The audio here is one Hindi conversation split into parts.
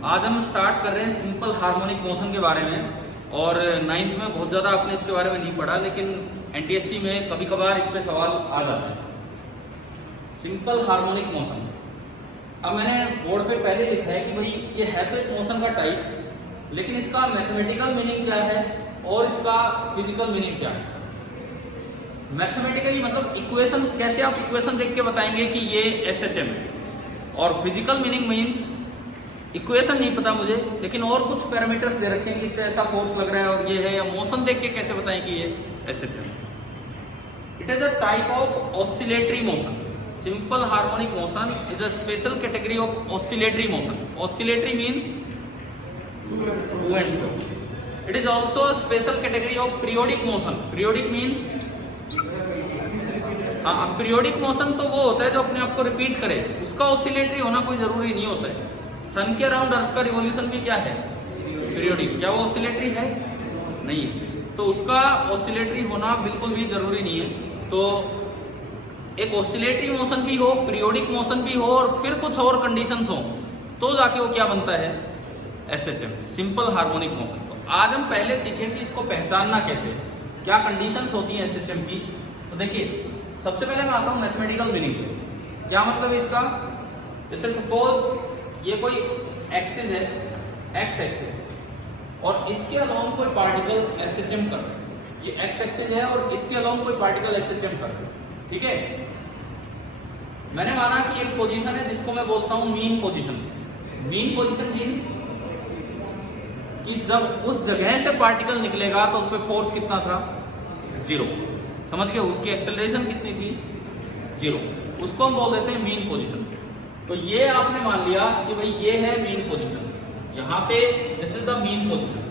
आज हम स्टार्ट कर रहे हैं सिंपल हार्मोनिक मोशन के बारे में। और 9th में बहुत ज़्यादा आपने इसके बारे में नहीं पढ़ा, लेकिन एनटीएससी में कभी कभार इस पे सवाल आ जाता है। सिंपल हार्मोनिक मोशन, अब मैंने बोर्ड पे पहले लिखा है कि भाई ये है तो एक मोशन का टाइप, लेकिन इसका मैथमेटिकल मीनिंग क्या है और इसका फिजिकल मीनिंग क्या है। मैथमेटिकली मतलब इक्वेशन, कैसे आप इक्वेशन देख के बताएंगे कि ये एसएचएम, और फिजिकल मीनिंग मीन्स इक्वेशन नहीं पता मुझे, लेकिन और कुछ पैरामीटर्स दे रखे हैं कि इस पे ऐसा फोर्स लग रहा है और ये है, या मोशन देख के कैसे बताएं कि ये SHM. It is a type of oscillatory motion. Simple harmonic motion is a special category of oscillatory motion. Oscillatory means to and fro. It is also a special category of periodic motion. Periodic means, periodic motion तो वो होता है जो अपने आप को रिपीट करे, उसका ऑसिलेटरी होना कोई जरूरी नहीं होता है। सन के अराउंड अर्थ का रिवॉल्यूशन भी क्या है, पीरियोडिक। क्या वो ऑसिलेटरी है? नहीं है, तो उसका ऑसिलेटरी होना बिल्कुल भी जरूरी नहीं है। तो एक ऑसिलेटरी मोशन भी हो, पीरियोडिक मोशन भी हो, और फिर कुछ और कंडीशंस हो, तो जाके वो क्या बनता है, एसएचएम, सिंपल हार्मोनिक मोशन। तो आज हम पहले सीखें कि इसको पहचानना कैसे, क्या कंडीशंस होती हैं एसएचएम की। तो देखिए, सबसे पहले मैं आता हूँ मैथमेटिकल मीनिंग। क्या मतलब है इसका? जैसे सपोज ये कोई एक्सिस है, एक्स एक्सिस, और इसके अलोंग कोई पार्टिकल एसएचएम कर रहा है। ये एक्स एक्सिस है और इसके अलोंग कोई पार्टिकल एसएचएम कर रहा है, ठीक है। मैंने माना कि एक पोजीशन है जिसको मैं बोलता हूं mean position. Mean position means कि जब उस जगह से पार्टिकल निकलेगा तो उस पर फोर्स कितना था, 0। समझ गए? उसकी एक्सेलरेशन कितनी थी, 0। उसको हम बोल देते हैं मीन पोजीशन। तो ये आपने मान लिया कि भाई ये है मीन पोजीशन। यहाँ पे this is the mean position.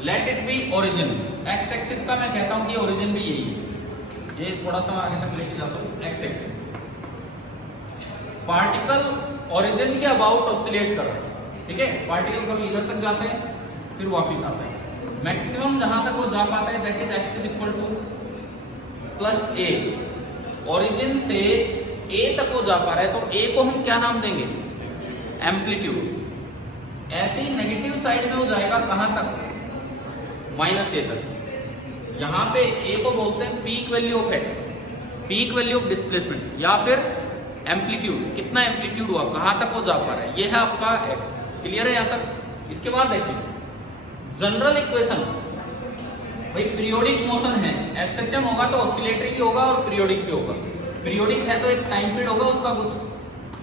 Let it be origin. X axis का मैं कहता हूँ कि ओरिजिन भी यही है। ये थोड़ा सा आगे तक लेके जाता हूँ। एक्स एक्सिस पार्टिकल ओरिजिन के अबाउट ऑसिलेट कर रहा है, ठीक है। पार्टिकल कभी इधर तक जाते हैं फिर वापिस आते हैं। मैक्सिमम जहां तक वो जा पाता है that is x is equal two plus A. Origin से ए तक वो जा पा रहा है, तो ए को हम क्या नाम देंगे, एम्पलीट्यूड। ऐसे ही नेगेटिव साइड में वो जाएगा कहां तक, माइनस ए तक। यहां पे ए को बोलते हैं peak value of x, peak value of displacement, या फिर एम्पलीट्यूड, कितना एम्पलीट्यूड हुआ, कहां तक वो जा पा रहा है। ये है आपका एक्स। क्लियर है यहां तक? इसके बाद देखिए जनरल इक्वेशन। भाई पीरियोडिक मोशन है, एसएचएम होगा तो ऑसिलेटरी भी होगा और पीरियोडिक भी होगा। पीरियोडिक है तो एक टाइम पीरियड होगा उसका कुछ।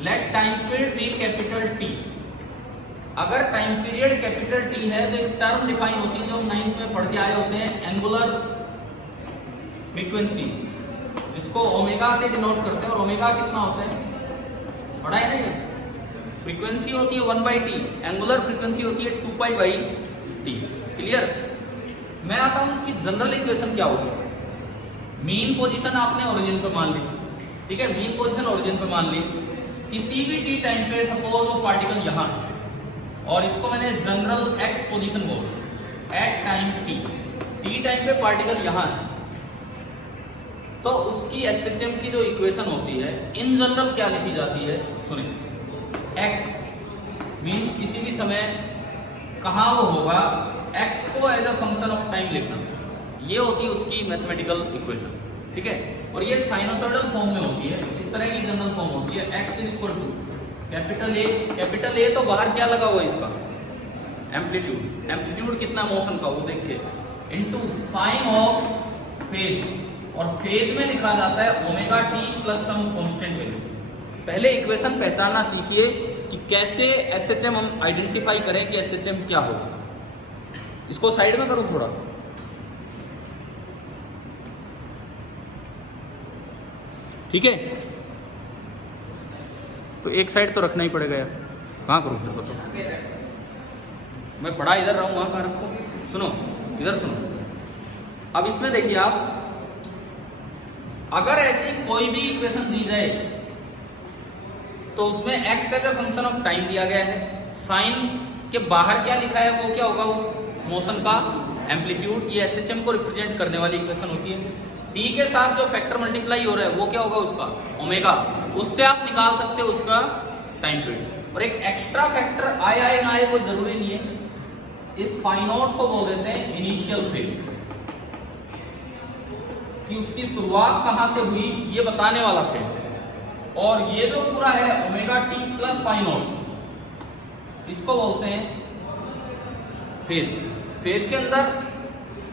Let time period be capital T. अगर टाइम पीरियड कैपिटल टी है तो एक टर्म डिफाइन होती है जो हम 9th में पढ़ के आए होते हैं, एंगुलर फ्रीक्वेंसी, जिसको ओमेगा से डिनोट करते हैं। और ओमेगा कितना होता है, पढ़ा है ना ये? फ्रीक्वेंसी होती है 1/t, एंगुलर फ्रीक्वेंसी होती है 2π/t। क्लियर? मैं आता हूं इसकी जनरल इक्वेशन क्या होगी। मीन पोजीशन आपने ओरिजिन पे मान ली, ठीक है। मीन पोजीशन ओरिजिन पे मान ली। किसी भी टी टाइम पे सपोज वो पार्टिकल यहां है और इसको मैंने जनरल एक्स पोजीशन बोला। एट टाइम टी टाइम पे पार्टिकल यहां है, तो उसकी एसएचएम की जो इक्वेशन होती है इन जनरल क्या लिखी जाती है, सुनिए। एक्स मीन्स किसी भी समय कहां वो होगा, एक्स को as a function of time लिखना, ये होती है उसकी मैथमेटिकल इक्वेशन, ठीक है। और ये साइनोसॉइडल फॉर्म में होती है, इस तरह की जनरल फॉर्म होती है। X is equal to capital A. Capital A तो बाहर क्या लगा हुआ है इसका, एम्पलीट्यूड। एम्पलीट्यूड कितना मोशन का वो देख के, इनटू साइन ऑफ फेज। और फेज में लिखा जाता है omega t plus some constant value. पहले इक्वेशन पहचानना सीखिए कि कैसे एसएचएम हम आइडेंटिफाई करें कि एसएचएम क्या होगा। इसको साइड में करूं थोड़ा, ठीक है। तो एक साइड तो रखना ही पड़ेगा यार, कहाँ करूँ फिर बताओ। मैं पढ़ा इधर रहा हूँ, वहाँ कहाँ रखूँ? सुनो, इधर सुनो। अब इसमें देखिए आप, अगर ऐसी कोई भी इक्वेशन दी जाए तो उसमें x as a function of time दिया गया है, साइन के बाहर क्या लिखा है वो क्या होगा, उस मोशन का एम्पलीट्यूड। ये एसएचएम को रिप्रेजेंट करने वाली इक्वेशन होती है। टी के साथ जो फैक्टर मल्टीप्लाई हो रहा है वो क्या होगा, उसका ओमेगा। उससे आप निकाल सकते हो उसका टाइम पीरियड। और एक एक्स्ट्रा फैक्टर आए ना आए कोई जरूरी नहीं है। इस फाई नॉट को बोल देते हैं इनिशियल फेज, कि उसकी शुरुआत कहां से हुई ये बताने वाला फेज। और ये जो पूरा है omega t plus phi naught, इसको बोलते हैं फेज। फेज के अंदर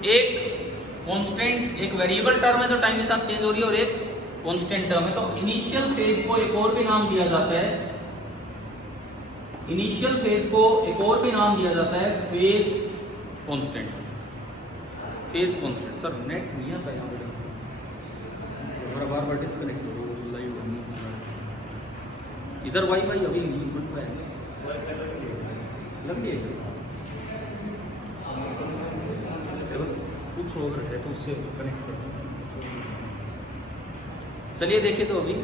एक कांस्टेंट, एक वेरिएबल टर्म है जो टाइम के साथ चेंज हो रही है, और एक कांस्टेंट टर्म है। तो इनिशियल फेज को एक और भी नाम दिया जाता है, इनिशियल फेज को एक और भी नाम दिया जाता है phase constant. Phase constant. Sir net नहीं आता यहाँ पे, बार बार डिस्कनेक्ट हो लाइव इधर वाईफाई अभी नहीं बन पाया, लग गया कुछ अगर है तो उससे कनेक्ट कर। चलिए देखिए तो अभी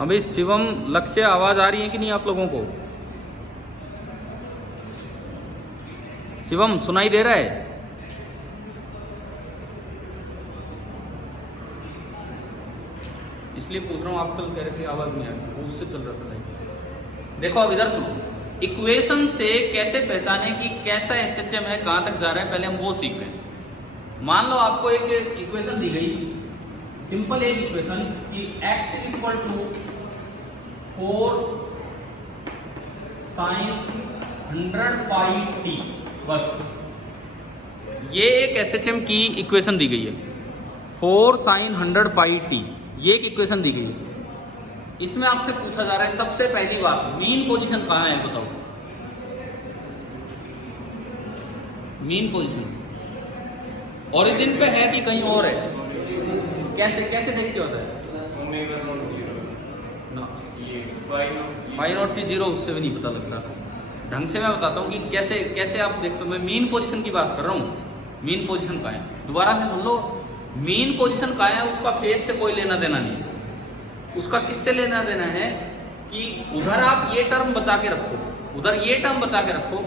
अभी शिवम लक्ष्य आवाज आ रही है कि नहीं आप लोगों को? शिवम सुनाई दे रहा है? इसलिए पूछ रहा हूं, आप कल कह रहे थे आवाज नहीं आ रही, वो उससे चल रहा था लाइक। देखो अब इधर सुनो, इक्वेशन से कैसे पहचाने कि कैसा एसएचएम है, कहां तक जा रहा है, पहले हम वो सीख रहे हैं। मान लो आपको एक इक्वेशन दी गई, सिंपल एक इक्वेशन कि x is equal to 4 sin 100 phi t, बस ये एक एसएचएम की इक्वेशन दी गई है। 4 sin 100 pi t ये एक इक्वेशन दी गई है। इसमें आपसे पूछा जा रहा है सबसे पहली बात, मीन पोजीशन कहां है बताओ। मीन पोजीशन ओरिजिन पे है कि कहीं और है? कैसे कैसे देखते होता है ना, फाई नॉट थी 0, उससे भी नहीं पता लगता। ढंग से मैं बताता हूँ कि कैसे कैसे आप देखते हो। मैं मीन पोजीशन की बात कर रहा हूँ। मीन पोजीशन कहाँ है, दोबारा से सुन लो। मीन पोजीशन कहाँ है, उसका फेज से कोई लेना देना नहीं है। उसका किससे लेना देना है कि उधर आप ये टर्म बचा के रखो, उधर ये टर्म बचा के रखो,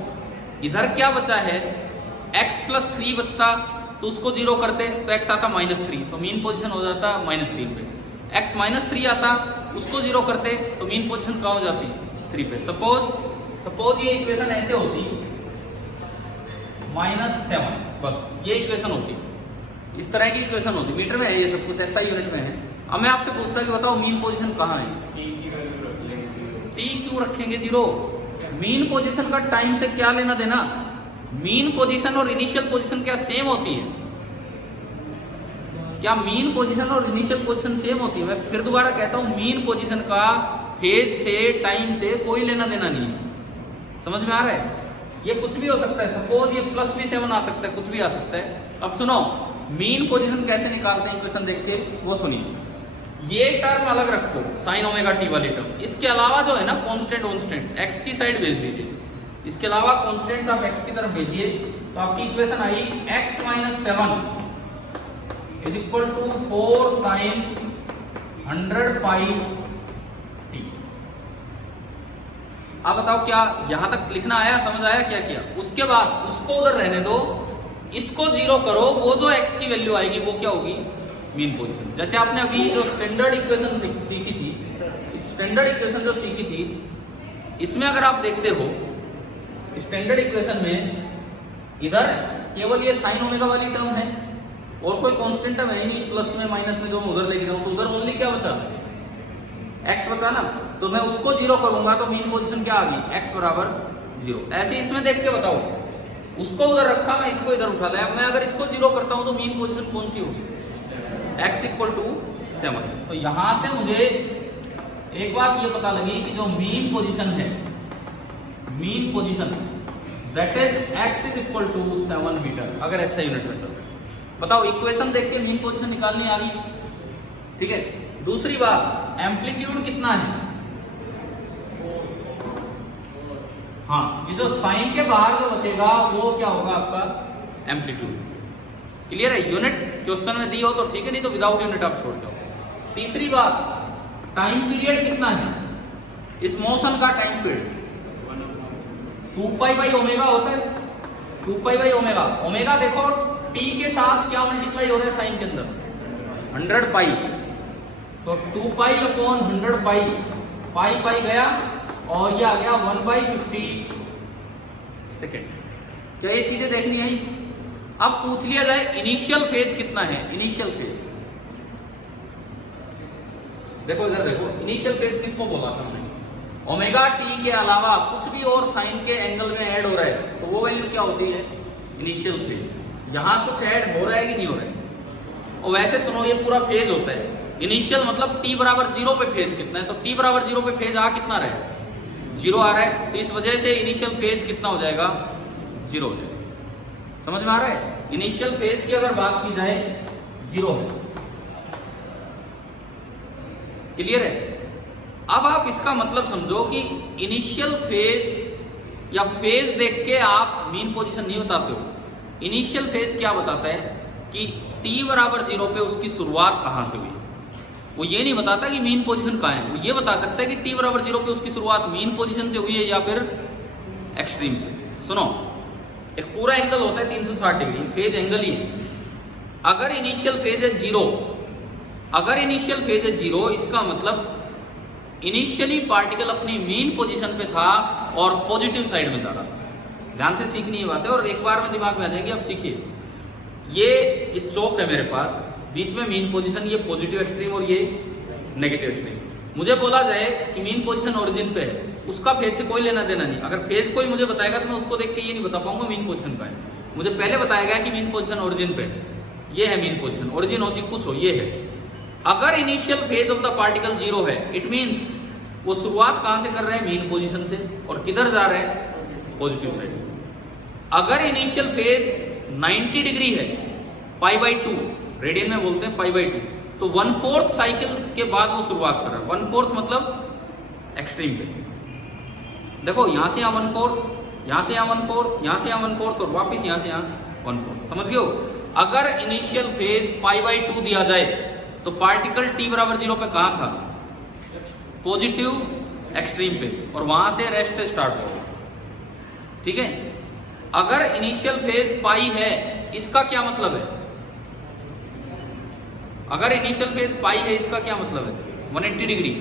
इधर क्या बचा है x प्लस 3 बचता तो उसको 0 करते तो x आता -3, तो मीन पोजीशन हो जाता -3 पे। x -3 आता उसको 0 करते तो मीन पोजीशन कहाँ हो जाती 3 पे। सपोज ये इक्वेशन ऐसे होती -7, बस ये इक्वेशन होती, इस तरह की इक्वेशन होती। मीटर में है ये सब कुछ, ऐसा यूनिट में है। अब मैं आपसे पूछता कि बताओ मीन पोजीशन कहाँ है? t क्यों रखेंगे 0? मीन पोजीशन का टाइम से क्या लेना देना? मीन पोजीशन और इनिशियल पोजीशन क्या सेम होती है? क्या मीन पोजीशन और इनिशियल पोजीशन सेम होती है? मैं फिर दोबारा कहता हूं, मीन पोजीशन का फेज से टाइम से कोई लेना देना नहीं है। समझ में आ रहा है? ये कुछ भी हो सकता है, सपोज ये प्लस भी 7 आ सकता है, कुछ भी आ सकता है। अब सुनो, मीन पोजीशन कैसे निकालते हैं इक्वेशन देख के, वो सुनिए। ये टर्म अलग रखो, साइन ओमेगा टी वाली टर्म। इसके अलावा जो है ना कांस्टेंट एक्स की साइड भेज दीजिए। इसके अलावा कांस्टेंट्स आप एक्स की तरफ भेजिए, तो आपकी इक्वेशन आई x - 7 is equal to 4 sin 100 pi t। आप बताओ क्या यहां तक लिखना आया, समझ आया क्या किया? उसके बाद उसको उधर रहने दो, इसको 0 करो, वो जो x की वैल्यू आएगी वो क्या होगी? Mean position. जैसे आपने अभी जो स्टैंडर्ड इक्वेशन सीखी थी, स्टैंडर्ड इक्वेशन जो सीखी थी, इसमें अगर आप देखते हो स्टैंडर्ड इक्वेशन में इधर केवल ये साइन ओमेगा वाली टर्म है और कोई कांस्टेंट टर्म है नहीं, प्लस में माइनस में जो मैं उधर लेके जाऊं तो उधर ओनली क्या बचा? x बचा ना, तो मैं उसको 0 करूंगा तो मीन पोजीशन क्या आ गई? x बराबर 0। ऐसे इसमें देख के बताओ, उसको उधर रखा, मैं इसको इधर उठा लाया, मैं अगर इसको 0 करता हूं तो मीन पोजीशन कौन सी होगी? x equal to 7। तो यहां से मुझे एक बात ये पता लगी कि जो मीन पोजीशन है, mean position that is x is equal to 7 metre, अगर ऐसा यूनिट में चल रहा है। बताओ, इक्वेशन देख के मीन पोजीशन निकालनी आ गई, ठीक है। दूसरी बात, एम्पलीट्यूड कितना है? हाँ, ये जो साइन के बाहर जो बचेगा वो क्या होगा आपका? एम्पलीट्यूड। क्लियर है? यूनिट क्वेश्चन में दी हो तो ठीक है, नहीं तो विदाउट यूनिट आप छोड़ दो। तीसरी बात, टाइम पीरियड कितना है इस मोशन का? Time period 2 pi by omega होता है, 2 पाई बाई ओमेगा। ओमेगा देखो टी के साथ क्या मल्टीप्लाई हो रहा है साइन के अंदर, 100 पाई, तो 2 पाई अपॉन 100 पाई, पाई पाई गया और ये आ गया 1/50 सेकेंड। क्या ये चीजें देखनी है? अब पूछ लिया जाए इनिशियल फेज कितना है। इनिशियल फेज देखो, इधर देखो, इनिशियल फेज किसको बोला था हमने? ओमेगा टी के अलावा कुछ भी और साइन के एंगल में ऐड हो रहा है तो वो वैल्यू क्या होती है? Initial phase. यहां कुछ ऐड हो रहा है कि नहीं हो रहा है? और वैसे सुनो, ये पूरा फेज होता है। इनिशियल मतलब t बराबर 0 पे फेज कितना है, तो t बराबर 0 पे फेज आ कितना रहा है? 0 आ रहा है, तो इस वजह से इनिशियल फेज कितना हो जाएगा? 0 हो जाएगा। समझ में आ रहा है? इनिशियल फेज की अगर बात की जाए 0 है। क्लियर है? अब आप इसका मतलब समझो कि इनिशियल फेज या फेज देख के आप मीन पोजीशन नहीं बताते हो। इनिशियल फेज क्या बताता है कि t बराबर 0 पे उसकी शुरुआत कहां से हुई। वो ये नहीं बताता कि मीन पोजीशन कहां है, वो ये बता सकता है कि t बराबर 0 पे उसकी शुरुआत मीन पोजीशन से हुई है या फिर एक्सट्रीम से। सुनो, एक पूरा एंगल होता है 360 डिग्री, फेज एंगल ही है। अगर इनिशियल फेज है 0, अगर इनिशियल फेज है 0, इसका मतलब इनिशियली पार्टिकल अपनी मीन पोजीशन पे था और पॉजिटिव साइड में जा रहा था। ध्यान से सीखनी ये बात है और एक बार में दिमाग में आ जाएगी। अब सीखिए, ये चौक है मेरे पास, बीच में मीन पोजीशन, ये पॉजिटिव एक्सट्रीम और ये नेगेटिव एक्सट्रीम। मुझे बोला जाए कि मीन पोजीशन ओरिजिन पे है, उसका फेज से कोई लेना देना नहीं। अगर फेज कोई मुझे बताएगा तो मैं उसको देख के ये नहीं बता पाऊंगा मीन पोजीशन का है। मुझे पहले बताया गया कि मीन पोजीशन ओरिजिन पे है, ये है मीन पोजीशन, ओरिजिन हो कुछ हो, ये है। अगर initial phase of the particle 0 है, इट मींस वो शुरुआत कहां से कर रहा है? मीन पोजीशन से, और किधर जा रहा है? Positive side. अगर इनिशियल फेज 90 डिग्री है, π/2 रेडियन में बोलते हैं, π/2, तो 1/4 साइकिल के बाद वो शुरुआत कर रहा है। 1/4 मतलब एक्सट्रीम पे। देखो, यहां से यहां 1/4, यहां से यहां 1/4, यहां से यहां 1/4 और वापिस यहां से यहां 1/4। समझ गए हो? अगर इनिशियल फेज π/2 दिया जाए तो पार्टिकल t बराबर 0 पे कहां था? पॉजिटिव एक्सट्रीम पे, और वहां से रेस्ट से स्टार्ट होगा। ठीक है? अगर इनिशियल फेज पाई है, इसका क्या मतलब है? अगर इनिशियल फेज पाई है, इसका क्या मतलब है? 180 डिग्री।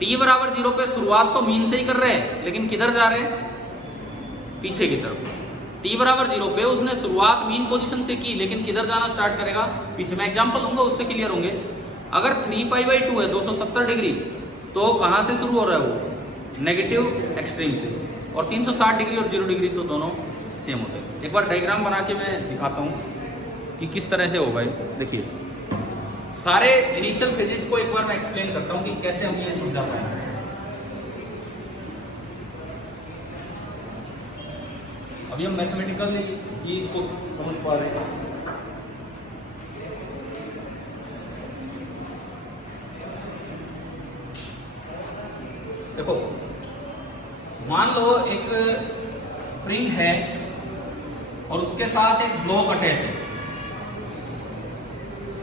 t बराबर 0 पे शुरुआत तो मीन से ही कर रहे हैं, लेकिन किधर जा रहे हैं? पीछे की तरफ। t बराबर 0 पे उसने शुरुआत मीन पोजीशन से की, लेकिन किधर जाना स्टार्ट करेगा? पीछे। मैं एग्जांपल दूंगा, उससे क्लियर होंगे। अगर 3π/2 है, 270 डिग्री, तो कहां से शुरू हो रहा है वो? नेगेटिव एक्सट्रीम से। और 360 डिग्री और 0 डिग्री तो दोनों सेम होते हैं। एक बार डायग्राम बना के मैं दिखाता हूं कि किस तरह से होगा। देखिए, सारे इनिशियल फेजेस को एक बार मैं एक्सप्लेन करता हूं कि कैसे हम ये समझा पाएंगे। अभी हम मैथमेटिकल ये इसको समझ पा रहे हैं। देखो, मान लो एक स्प्रिंग है और उसके साथ एक ब्लॉक अटैच है।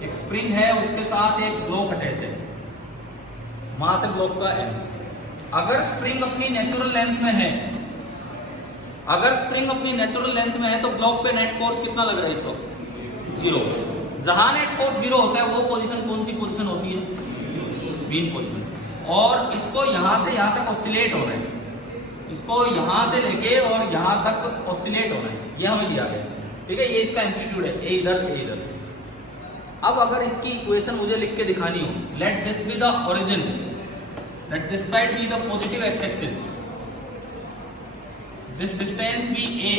एक स्प्रिंग है, उसके साथ एक ब्लॉक अटैच है, वहां से ब्लॉक का एंड। अगर स्प्रिंग अपनी नेचुरल लेंथ में है, अगर स्प्रिंग अपनी नेचुरल लेंथ में है, तो ब्लॉक पे नेट फोर्स कितना लग रहा है इस वक्त? 0। जहां नेट फोर्स 0 होता है, वो पोजीशन कौन सी पोजीशन होती है? Mean position. और इसको यहां से यहां तक ऑसिलेट हो रहे हैं, इसको यहां से लेके और यहां तक ऑसिलेट हो रहे हैं, ये हमें दिया गया। ठीक है? ये इसका एम्पलीट्यूड है, ए इधर, ए इधर। अब अगर इसकी इक्वेशन मुझे लिख के दिखानी हो, let this be the origin, let this side be the positive x axis, this distance be A.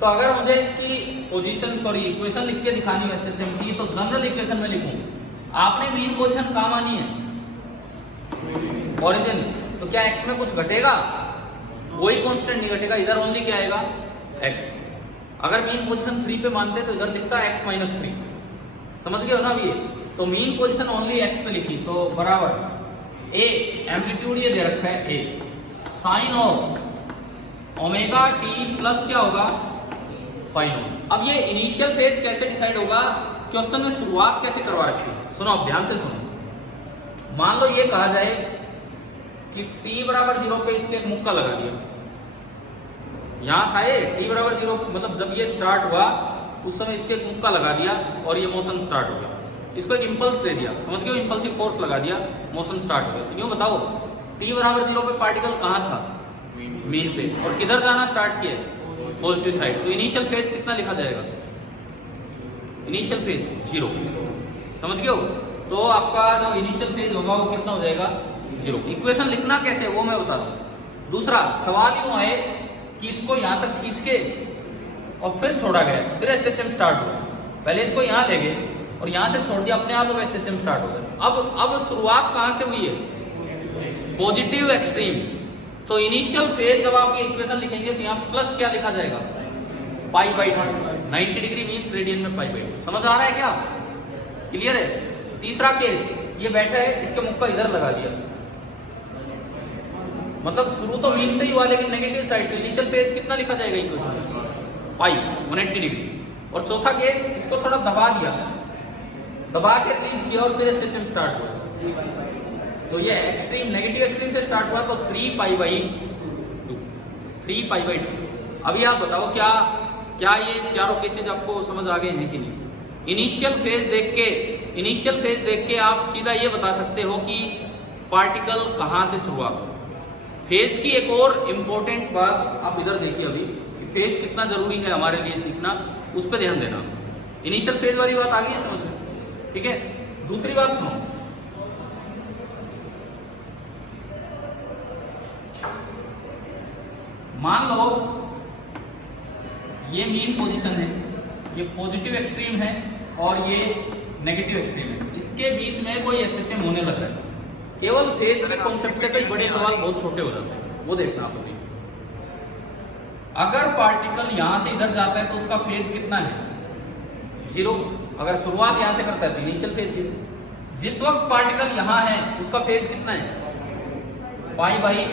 तो अगर मुझे इसकी पोजीशन इक्वेशन लिख के दिखानी हो एसएचएम की, तो जनरल इक्वेशन में लिखूं। आपने मीन पोजीशन कहां मानी है? ओरिजिन। तो क्या एक्स में कुछ घटेगा? वही कांस्टेंट नहीं घटेगा, इधर ओनली क्या आएगा? एक्स। अगर मीन पोजीशन 3 पे मानते तो इधर दिखता x - 3। समझ गए हो ना? ये तो मीन पोजीशन ओनली x पे लिखी, तो बराबर a, एम्पलीट्यूड ये दे रखा है a, sine of omega t plus क्या होगा? Fine omega. अब ये इनिशियल फेज कैसे डिसाइड होगा? क्वेश्चन में शुरुआत कैसे करवा रखी है? सुनो, अब ध्यान से सुनो। मान लो ये कहा जाए कि t बराबर 0 पे इसके एक मुक्का लगा दिया। यहाँ था ये t बराबर 0, मतलब जब ये स्टार्ट हुआ उस समय इसके एक मुक्का लगा दिया और ये मोशन स्टार्ट हो गया। इसको एक इंपल्स दे दिया, समझ गए, इंपल्सिव फोर्स लगा दिया, मोशन स्टार्ट हो गया। तो यूँ बताओ t बराबर 0 पे पार्टिकल कहाँ था? मीन पे, और किधर जाना स्टार्ट किया? Positive side. तो इनिशियल फेज कितना लिखा जाएगा? इनिशियल फेज 0, समझ गए हो? तो आपका जो इनिशियल फेज होगा वो कितना हो जाएगा? 0। इक्वेशन लिखना कैसे वो मैं बता रहा हूँ। दूसरा सवाल यूं है कि इसको यहाँ तक खींच के और फिर छोड़ा गया, फिर एसएचएम स्टार्ट हुआ। पहले इसको यहाँ ले गए और यहाँ से छोड़ दिया, अपने आप एसएचएम स्टार्ट हो गया। अब शुरुआत कहाँ से हुई है? Positive extreme. तो इनिशियल फेज जब आप ये इक्वेशन लिखेंगे तो यहाँ प्लस क्या लिखा जाएगा? π/2। 90 डिग्री मीन्स रेडियन में π/2। समझ आ रहा है क्या? क्लियर है? तीसरा केस, ये बैठा है, इसके मुख पर इधर लगा दिया, मतलब शुरू तो मीन से ही हुआ लेकिन नेगेटिव साइड। तो इनिशियल फेज कितना लिखा जाएगा इक्वेशन? पाई 180 डिग्री। और चौथा केस, इसको थोड़ा दबा दिया, दबा के रिलीज किया और फिर एसएचएम स्टार्ट हुआ। तो ये एक्सट्रीम, नेगेटिव एक्सट्रीम से स्टार्ट हुआ तो 3π/2। 3π/2। अभी आप बताओ क्या ये चारों केसेज आपको समझ आ गए हैं कि नहीं? इनिशियल फेज देख के आप सीधा ये बता सकते हो कि पार्टिकल कहां से शुरुआत। फेज की एक और इंपॉर्टेंट बात आप इधर देखिए अभी, कि फेज कितना जरूरी है हमारे लिए सीखना, उस पर ध्यान देना। इनिशियल फेज वाली बात आ गई है समझ में? ठीक है। दूसरी बात सुनो, मान लो ये मीन पोजीशन है, ये पॉजिटिव एक्सट्रीम है और ये नेगेटिव एक्सट्रीम है, इसके बीच में कोई एसएचएम होने लग रहा है। केवल फेज के कॉन्सेप्ट से कई बड़े सवाल बहुत छोटे हो जाते हैं, वो देखना आप अभी। अगर पार्टिकल यहां से इधर जाता है तो उसका फेज कितना है? 0। अगर शुरुआत यहां से करता है तो इनिशियल फेज 0। जिस वक्त पार्टिकल यहां है उसका फेज कितना है? π/2।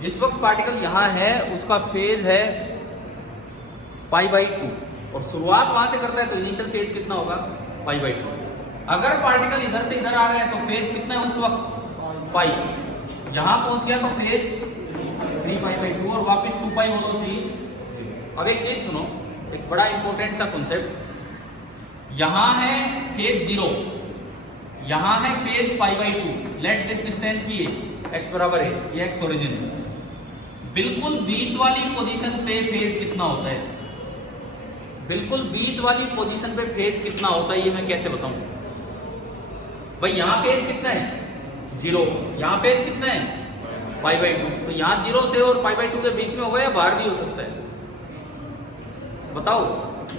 जिस वक्त पार्टिकल यहां है उसका फेज है π/2 और शुरुआत वहां से करता है तो इनिशियल फेज कितना होगा? π/2। अगर पार्टिकल इधर से इधर आ रहा है तो फेज कितना है उस वक्त? पाई। यहां पहुंच गया तो फेज 3π/2 और वापस 2π होना चाहिए। अब एक चीज सुनो, एक बड़ा इंपॉर्टेंट सा कॉन्सेप्ट। यहां है फेज 0, यहां है phase π/2। Let this distance be x बराबर है, ये x ओरिजिन है। बिल्कुल बीच वाली पोजीशन पे फेज कितना होता है? बिल्कुल बीच वाली पोजीशन पे फेज कितना होता है ये मैं कैसे बताऊं भाई? यहां फेज कितना है? 0। यहां फेज कितना है? π/2। तो यहां 0 से और π/2 के बीच में होगा या बाहर भी हो सकता है? बताओ,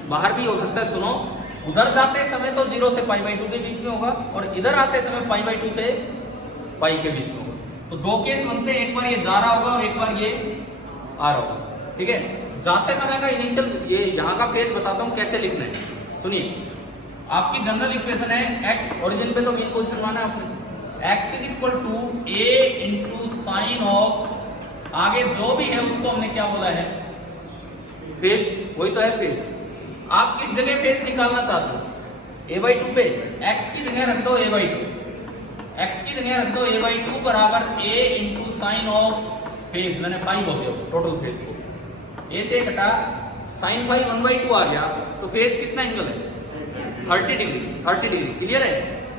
बाहर भी हो सकता है। सुनो, उधर जाते समय तो 0 से π/2 के बीच में होगा और इधर आते समय π/2 से π के बीच में होगा। तो दो केस बनते हैं, एक बार ये जा रहा होगा और एक बार ये आ रहा होगा। ठीक है। जाते समय का इनिशियल, ये यहाँ का फेज बताता हूँ कैसे लिखना है। सुनिए, आपकी जनरल इक्वेशन है x, ओरिजिन पे तो मीन पोजीशन माना है आपने, x = a × साइन ऑफ, आगे जो भी है उसको हमने क्या बोला है? फेज। वही तो है फेज। आप किस जगह फेज निकालना चाहते हो? a/2 पे। x की जगह रख दो a/2, x की जगह रख दो a/2 बराबर a × साइन ऑफ फेज, मैंने फाई बोल दिया टोटल फेज को। a से घटा साइन फाई 1/2 आ गया तो फेज कितना एंगल है? 30 डिग्री। 30 डिग्री। क्लियर है?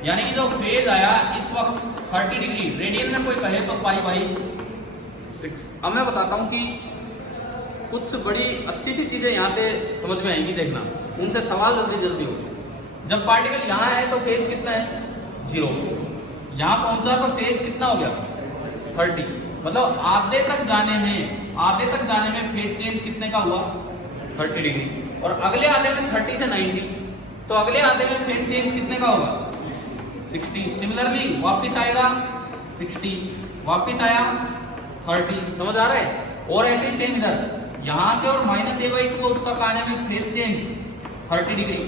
यानी कि जो फेज आया इस वक्त 30 डिग्री, रेडियन में कोई कहे तो π/6। अब मैं बताता हूं कि कुछ बड़ी अच्छी सी चीजें यहां से समझ में आएंगी, देखना, उनसे सवाल जल्दी हो। जब पार्टिकल यहां है तो फेज कितना है? 0। यहां पहुंचा तो फेज कितना हो गया? 30। मतलब आधे तक जाने में फेज चेंज कितने का हुआ? 30 डिग्री। और अगले आधे में 30 से 90, तो अगले आधे में फेज चेंज कितने का होगा? 60। सिमिलरली वापस आएगा 60, वापस आया 30। समझ आ रहा है? और ऐसे ही सेम इधर, यहां से और -a/2 तक आने में phase change 30 degree,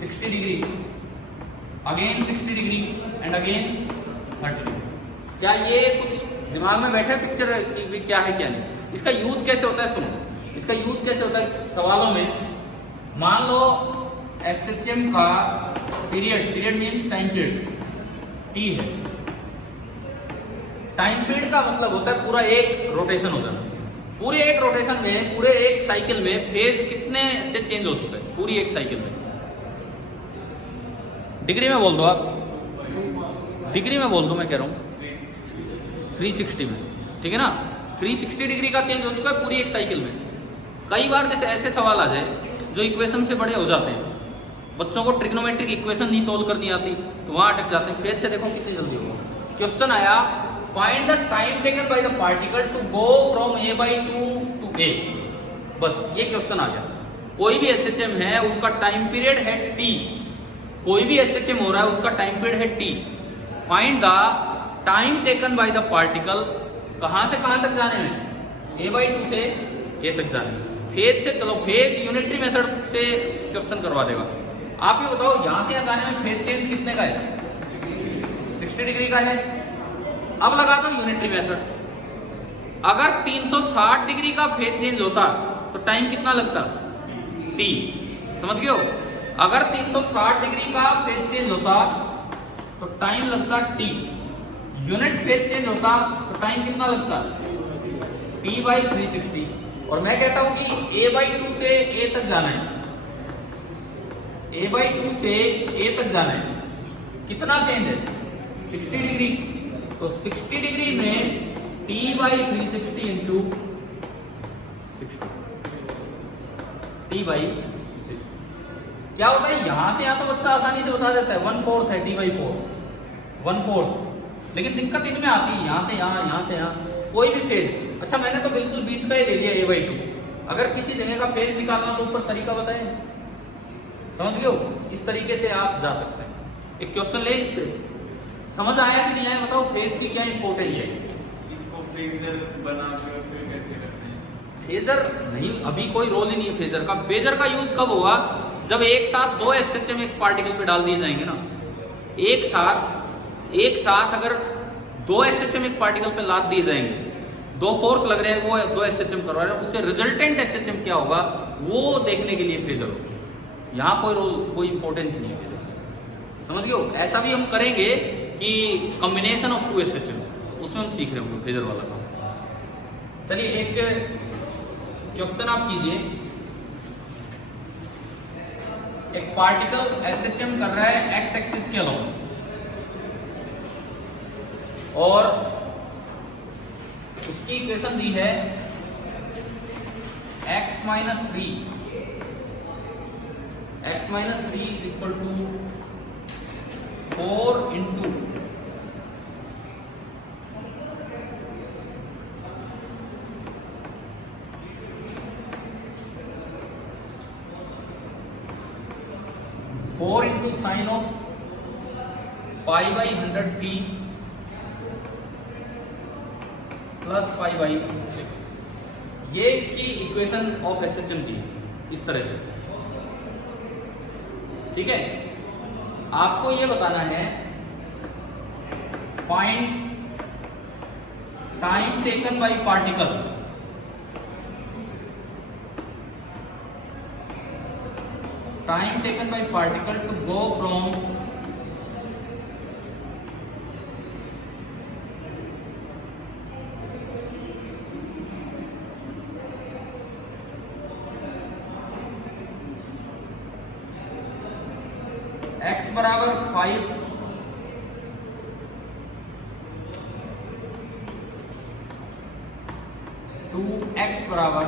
60 degree, again 60 degree and again 30 degree. क्या ये कुछ दिमाग में बैठा पिक्चर कि क्या है क्या नहीं? इसका यूज कैसे होता है? सुनो, इसका यूज कैसे होता है सवालों में। मान लो एसएचएम का period means time period t है, टाइम पीरियड का मतलब होता है पूरा एक रोटेशन हो जाना। पूरे एक रोटेशन में, पूरे एक साइकिल में फेज कितने से चेंज हो चुका है पूरी एक साइकिल में? डिग्री में बोल दो आप, डिग्री में बोल दो, मैं कह रहा हूं 360 में, ठीक है ना। 360 डिग्री का चेंज हो चुका है पूरी एक साइकिल में। कई बार जैसे ऐसे सवाल आ जाए जो इक्वेशन से बड़े हो जाते हैं, बच्चों को ट्रिग्नोमेट्रिक इक्वेशन नहीं सोल्व करनी आती तो वहां अटक जाते हैं। फेज से देखो कितनी जल्दी होगा। क्वेश्चन आया, find the time taken by the particle to go from A/2 to A। बस ये क्वेश्चन आ गया। कोई भी SHM है उसका टाइम पीरियड है T, कोई भी SHM हो रहा है उसका टाइम पीरियड है T। Find the time taken by the particle, कहां से कहां तक जाने में? A/2 से A तक जाने में। फेज से, चलो फेज यूनिटरी मेथड से क्वेश्चन करवा देगा। आप ये बताओ यहां से यहां जाने में फेज चेंज कितने का है? 60 डिग्री का है। अब लगा दो यूनिटरी मेथड। अगर 360 डिग्री का फेज चेंज होता तो टाइम कितना लगता? T। समझ गए हो? अगर 360 डिग्री का फेज चेंज होता तो टाइम लगता T। यूनिट फेज चेंज होता तो टाइम कितना लगता? T/360। और मैं कहता हूं कि A/2 से A तक जाना है, A/2 से A तक जाना है, कितना चेंज है? 60 डिग्री। तो 60 डिग्री में T/360 इंटू 60, T/6 क्या होता है? यहां से यहां तो बच्चा आसानी से बता देता है, 1/4 है T/4, 1/4। लेकिन दिक्कत इनमें आती है यहां से यहां, यहां से यहां, कोई भी फेज। अच्छा मैंने तो बिल्कुल बीच का ही ले लिया A/2। अगर किसी जगह का फेज निकालना तो ऊपर तरीका बताएं, समझ गए हो? इस तरीके से आप जा सकते हैं। एक क्वेश्चन ले, इससे समझ आया कि नहीं आया? बताओ फेज की क्या इंपॉर्टेंस है? इसको फेजर बनाकर फिर कैसे करते हैं? फेजर नहीं, अभी कोई रोल ही नहीं है फेजर का। फेजर का यूज कब होगा? जब एक साथ दो SHM एक पार्टिकल पे डाल दिए जाएंगे ना। एक साथ अगर दो SHM एक पार्टिकल पे लाद दिए जाएंगे, दो फोर्स लग रहे हैं, वो दो SHM करवा रहे हैं, उससे रिजल्टेंट SHM क्या होगा वो देखने के लिए फेजर होगा। यहाँ कोई रोल, कोई इंपॉर्टेंस नहीं है फेजर। समझ गए हो? ऐसा भी हम करेंगे कि कॉम्बिनेशन ऑफ 2 SHM, उसमें हम सीख रहे होंगे फेजर वाला काम। चलिए एक क्वेश्चन आप कीजिए। एक पार्टिकल SHM कर रहा है x एक्सिस के अलोंग, और उसकी इक्वेशन दी है x - 3 equal to 4 into 4 into sine of π/100t plus π/6। ये इसकी इक्वेशन ऑफ SHM की इस तरह से, ठीक है। आपको ये बताना है find time taken by particle to go from x बराबर 5 टू x बराबर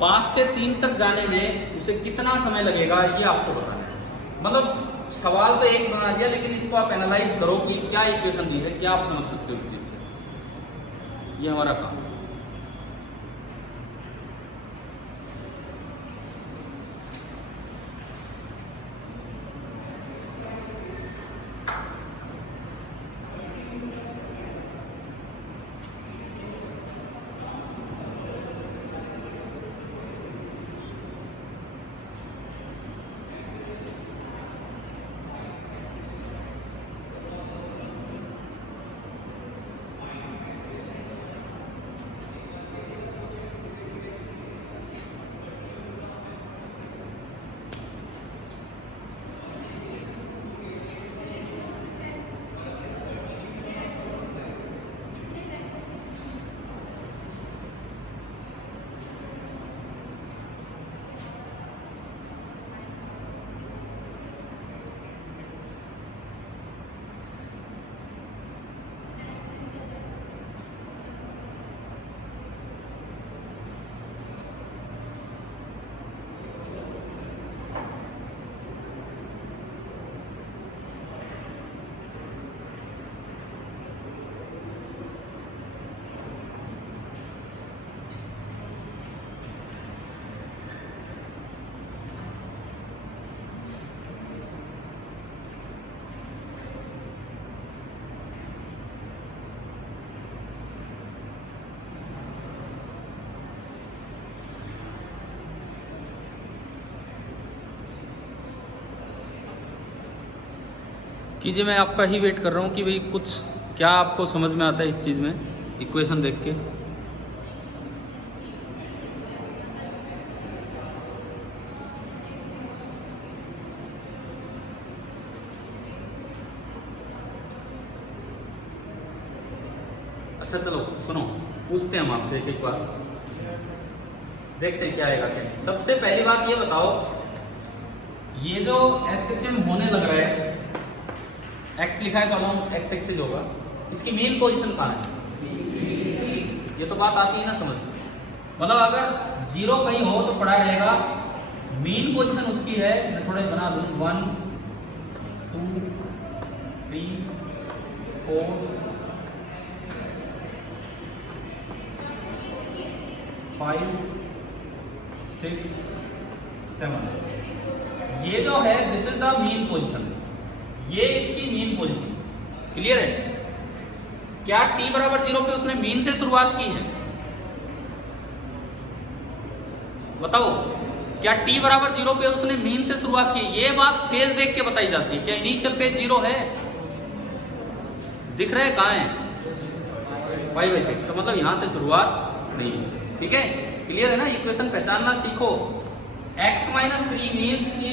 5 से 3 तक जाने में उसे कितना समय लगेगा ये आपको बताना है। मतलब सवाल तो एक बना दिया, लेकिन इसको आप एनालाइज करो कि क्या इक्वेशन दी है, क्या आप समझ सकते हो इस चीज से। ये हमारा काम। कीजिए, मैं आपका ही वेट कर रहा हूँ कि भाई कुछ क्या आपको समझ में आता है इस चीज़ में, इक्वेशन देख के। अच्छा चलो सुनो, पूछते हैं हम आपसे एक बार, देखते हैं क्या आएगा क्या। सबसे पहली बात ये बताओ, ये जो SHM होने लग रहा है, x लिखा है तो अमाउंट x एक्सिस होगा, इसकी मेन पोजीशन कहाँ है? ये तो बात आती है ना समझ। मतलब अगर 0 कहीं हो तो पड़ा रहेगा, मेन पोजीशन उसकी है, मैं थोड़ा बना दूं, 1 2 3 4 5 6 7। ये जो है this is the main position, ये इसकी मेन पोजीशन। क्लियर है? क्या t बराबर 0 पे उसने मीन से शुरुआत की है? बताओ, क्या t बराबर 0 पे उसने मीन से शुरुआत की? ये बात फेज देख के बताई जाती है। क्या इनिशियल फेज 0 है? दिख रहा है कहाँ है? 5/6, तो मतलब यहां से शुरुआत नहीं। ठीक है, क्लियर है ना? इक्वेशन पहचानना सीखो। x-3 मीन्स की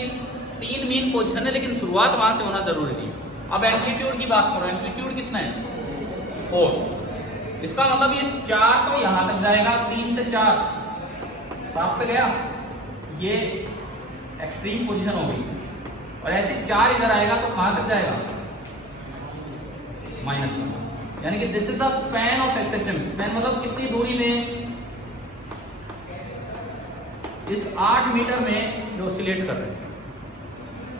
3 मीन पोजीशन है, लेकिन शुरुआत वहां से होना जरूरी नहीं। अब एम्पलीट्यूड की बात करो, एम्पलीट्यूड कितना है? 4। इसका मतलब ये 4 तो यहां तक जाएगा, 3 से 4 7 पे गया, ये एक्सट्रीम पोजीशन हो गई। और ऐसे 4 इधर आएगा तो कहां तक जाएगा? -1। यानी कि this is the span of SHM। Span मतलब कितनी दूरी में? इस 8 मीटर में जो ऑसिलेट कर रहे हैं।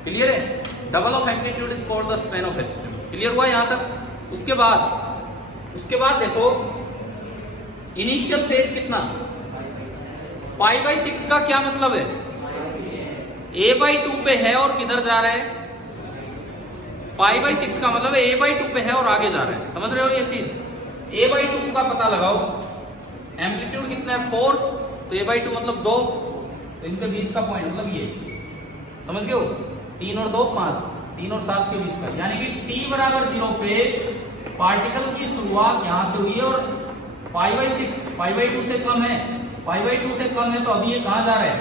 क्लियर है? Double of amplitude is called the span of SHM। Clear हुआ यहां तक? उसके बाद देखो, इनिशियल फेज कितना? 5/6 का क्या मतलब है? a/2 पे है और किधर जा रहा है? 5/6 का मतलब है a/2 पे है और आगे जा रहा है। समझ रहे हो ये चीज? a/2 का पता लगाओ। एम्पलीट्यूड कितना है? 4, तो a/2 मतलब 2, तो इनके बीच का पॉइंट मतलब ये, समझ गए हो? 3 और 2 5, 3 और 7 के बीच का। यानी कि t बराबर 0 पे पार्टिकल की शुरुआत यहां से हुई है और 5/6 5/2 से कम है, 5/2 से कम है, तो अभी ये कहां जा रहा है?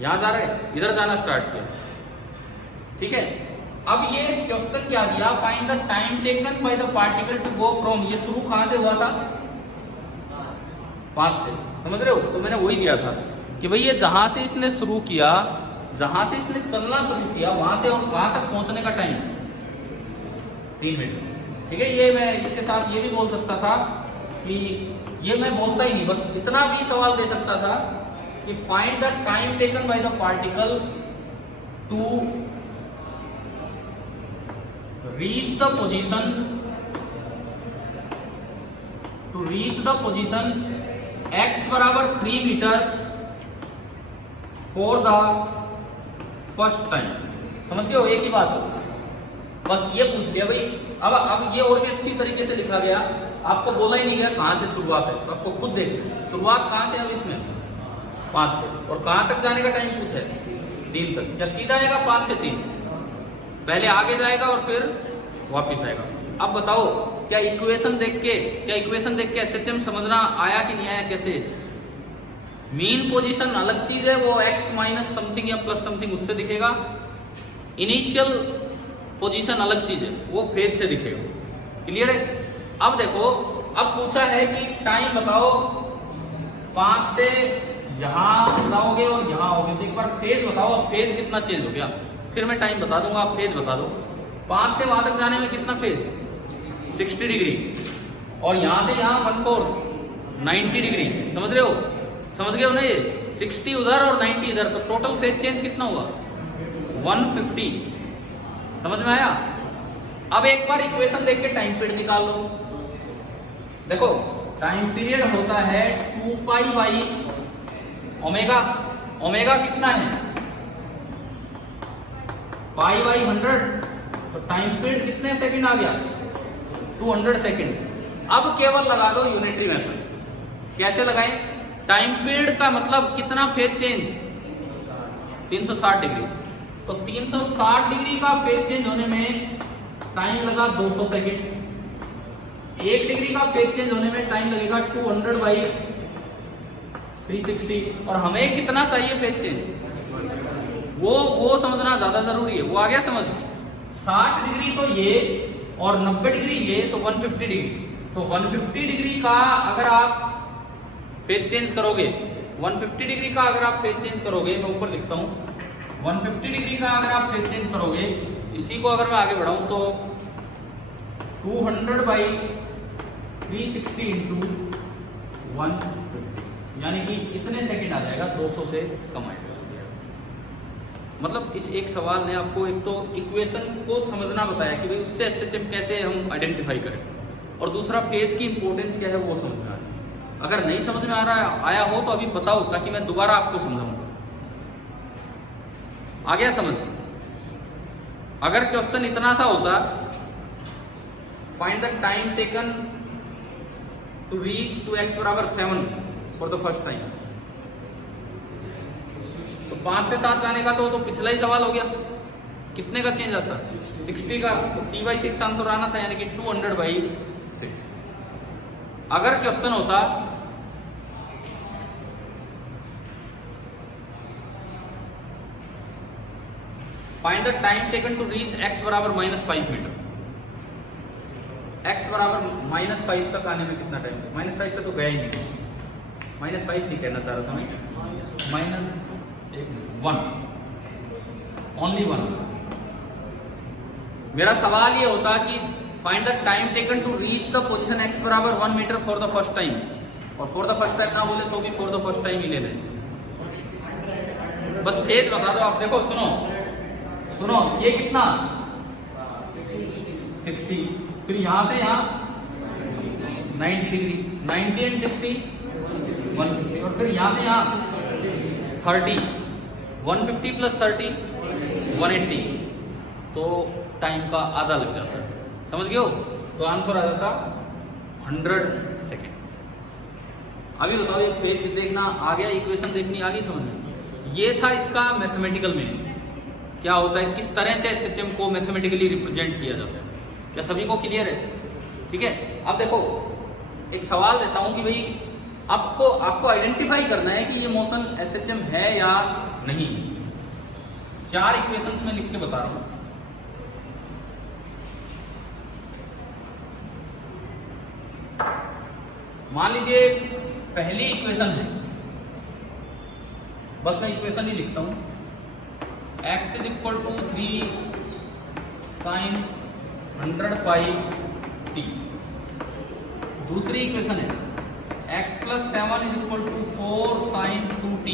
यहां जा रहा है, इधर जाना स्टार्ट किया। ठीक है, अब ये क्वेश्चन क्या दिया? Find the time taken by the particle to go from, ये शुरू कहां से हुआ था? 5 से। समझ रहे हो? तो मैंने वही दिया था कि भाई ये जहां से इसने शुरू किया, जहां से इसने चलना शुरू किया, वहां से और कहां तक पहुंचने का टाइम 3 मिनट। ठीक है, ये मैं इसके साथ ये भी बोल सकता था कि ये मैं बोलता ही नहीं, बस इतना भी सवाल दे सकता था कि find the time taken by the particle to reach the position x बराबर 3 metre for the first time. समझ गए हो? एक ही बात हो, बस ये पूछ लिया भाई। अब ये और भी अच्छी तरीके से लिखा गया, आपको बोला ही नहीं गया कहां से शुरुआत है, तो आपको खुद देख, शुरुआत कहां से है इसमें? 5 से, और कहां तक जाने का टाइम पूछा है? 3 तक। या सीधा आएगा 5 से 3, पहले आगे जाएगा और फिर वापिस आएगा। अब बताओ, क्या इक्वेशन देख के SHM समझना आया कि नहीं आया? कैसे? मीन पोजीशन अलग चीज है, वो x माइनस समथिंग या प्लस समथिंग उससे दिखेगा। इनिशियल पोजीशन अलग चीज है, वो फेज से दिखेगा। क्लियर है? अब देखो, अब पूछा है कि टाइम बताओ, 5 से यहां जाओगे और यहां आओगे, तो एक बार फेज बताओ, अब फेज कितना चेंज हो गया? फिर मैं टाइम बता दूंगा, आप फेज बता दो। 5 से वहां तक जाने में कितना फेज? 60 डिग्री। और यहां से यहां 1/4 90 डिग्री। समझ रहे हो? समझ गए हो ना? ये 60 उधर और 90 इधर, तो टोटल फेज चेंज कितना हुआ? 150। समझ में आया? अब एक बार इक्वेशन देख के टाइम पीरियड निकाल लो। देखो, टाइम पीरियड होता है 2π बाई ओमेगा। ओमेगा कितना है? π/100। तो टाइम पीरियड कितने सेकंड आ गया? 200 सेकंड। अब केवल लगा दो यूनिटरी मेथड। कैसे लगाएं? टाइम पीरियड का मतलब कितना फेज चेंज? 360 डिग्री। तो 360 डिग्री का फेज चेंज होने में टाइम लगा 200 सेकेंड। 1 डिग्री का फेज चेंज होने में टाइम लगेगा 200 बाई 360। और हमें कितना चाहिए फेज चेंज, वो समझना ज्यादा जरूरी है। वो आ गया समझ। 60 डिग्री तो ये और 90 डिग्री ये, तो 150 डिग्री। तो 150 डिग्री का अगर आप फेज चेंज करोगे, 150 डिग्री का अगर आप फेज चेंज करोगे, मैं ऊपर लिखता हूं, 150 डिग्री का अगर आप फेज चेंज करोगे, इसी को अगर मैं आगे बढ़ाऊं तो 200 बाई 360 इंटू 150, यानी कि इतने सेकंड आ जाएगा, 200 से कम आएगा। मतलब इस एक सवाल ने आपको एक तो इक्वेशन को समझना बताया कि भाई उससे एसएचएम कैसे हम आइडेंटिफाई करें, और दूसरा फेज की इंपॉर्टेंस क्या है वो समझना है। अगर नहीं समझ में आया हो तो अभी बताओ, ताकि मैं दोबारा आपको समझाऊंगा। आ गया समझ? अगर क्वेश्चन इतना सा होता, find the time taken to reach to x बराबर 7 फॉर द फर्स्ट टाइम, तो 5 से 7 जाने का तो पिछला ही सवाल हो गया। कितने का चेंज आता? 60 का। तो t/6 आंसर आना था, यानी कि 200/6। अगर क्वेश्चन होता find the time taken to reach x बराबर -5 मीटर, x बराबर -5 तक आने में कितना टाइम? -5 पे तो गया ही नहीं, -5 नहीं कहना चाह रहा था मैं, -1, ओनली 1। मेरा सवाल ये होता कि find the time taken to reach the position x बराबर 1 metre for the first time, और फॉर द फर्स्ट टाइम ना बोले तो भी फॉर द फर्स्ट टाइम ही ले लें। बस फेज बता दो आप। देखो सुनो, ये कितना 60, फिर यहां से यहां 90 डिग्री, 90 एंड 60 150, और फिर यहां से यहां 30, 150 प्लस 30 180, तो टाइम का आधा लग जाता है। समझ गए हो? तो आंसर आ जाता 100 सेकेंड। अभी बताओ, ये फेज देखना आ गया, इक्वेशन देखनी आ गई समझ में? ये था इसका मैथमेटिकल मीनिंग। क्या होता है, किस तरह से एसएचएम को मैथमेटिकली रिप्रेजेंट किया जाता है। क्या सभी को क्लियर है? ठीक है। अब देखो, एक सवाल देता हूं कि भाई आपको आइडेंटिफाई करना है कि ये मोशन एसएचएम है या नहीं। 4 इक्वेशंस में लिख के बता रहा हूं। मान लीजिए पहली इक्वेशन है, बस मैं इक्वेशन ही लिखता हूं, x is equal to 3 sine 100 pi t। दूसरी इक्वेशन है x plus 7 is equal to 4 sine 2t।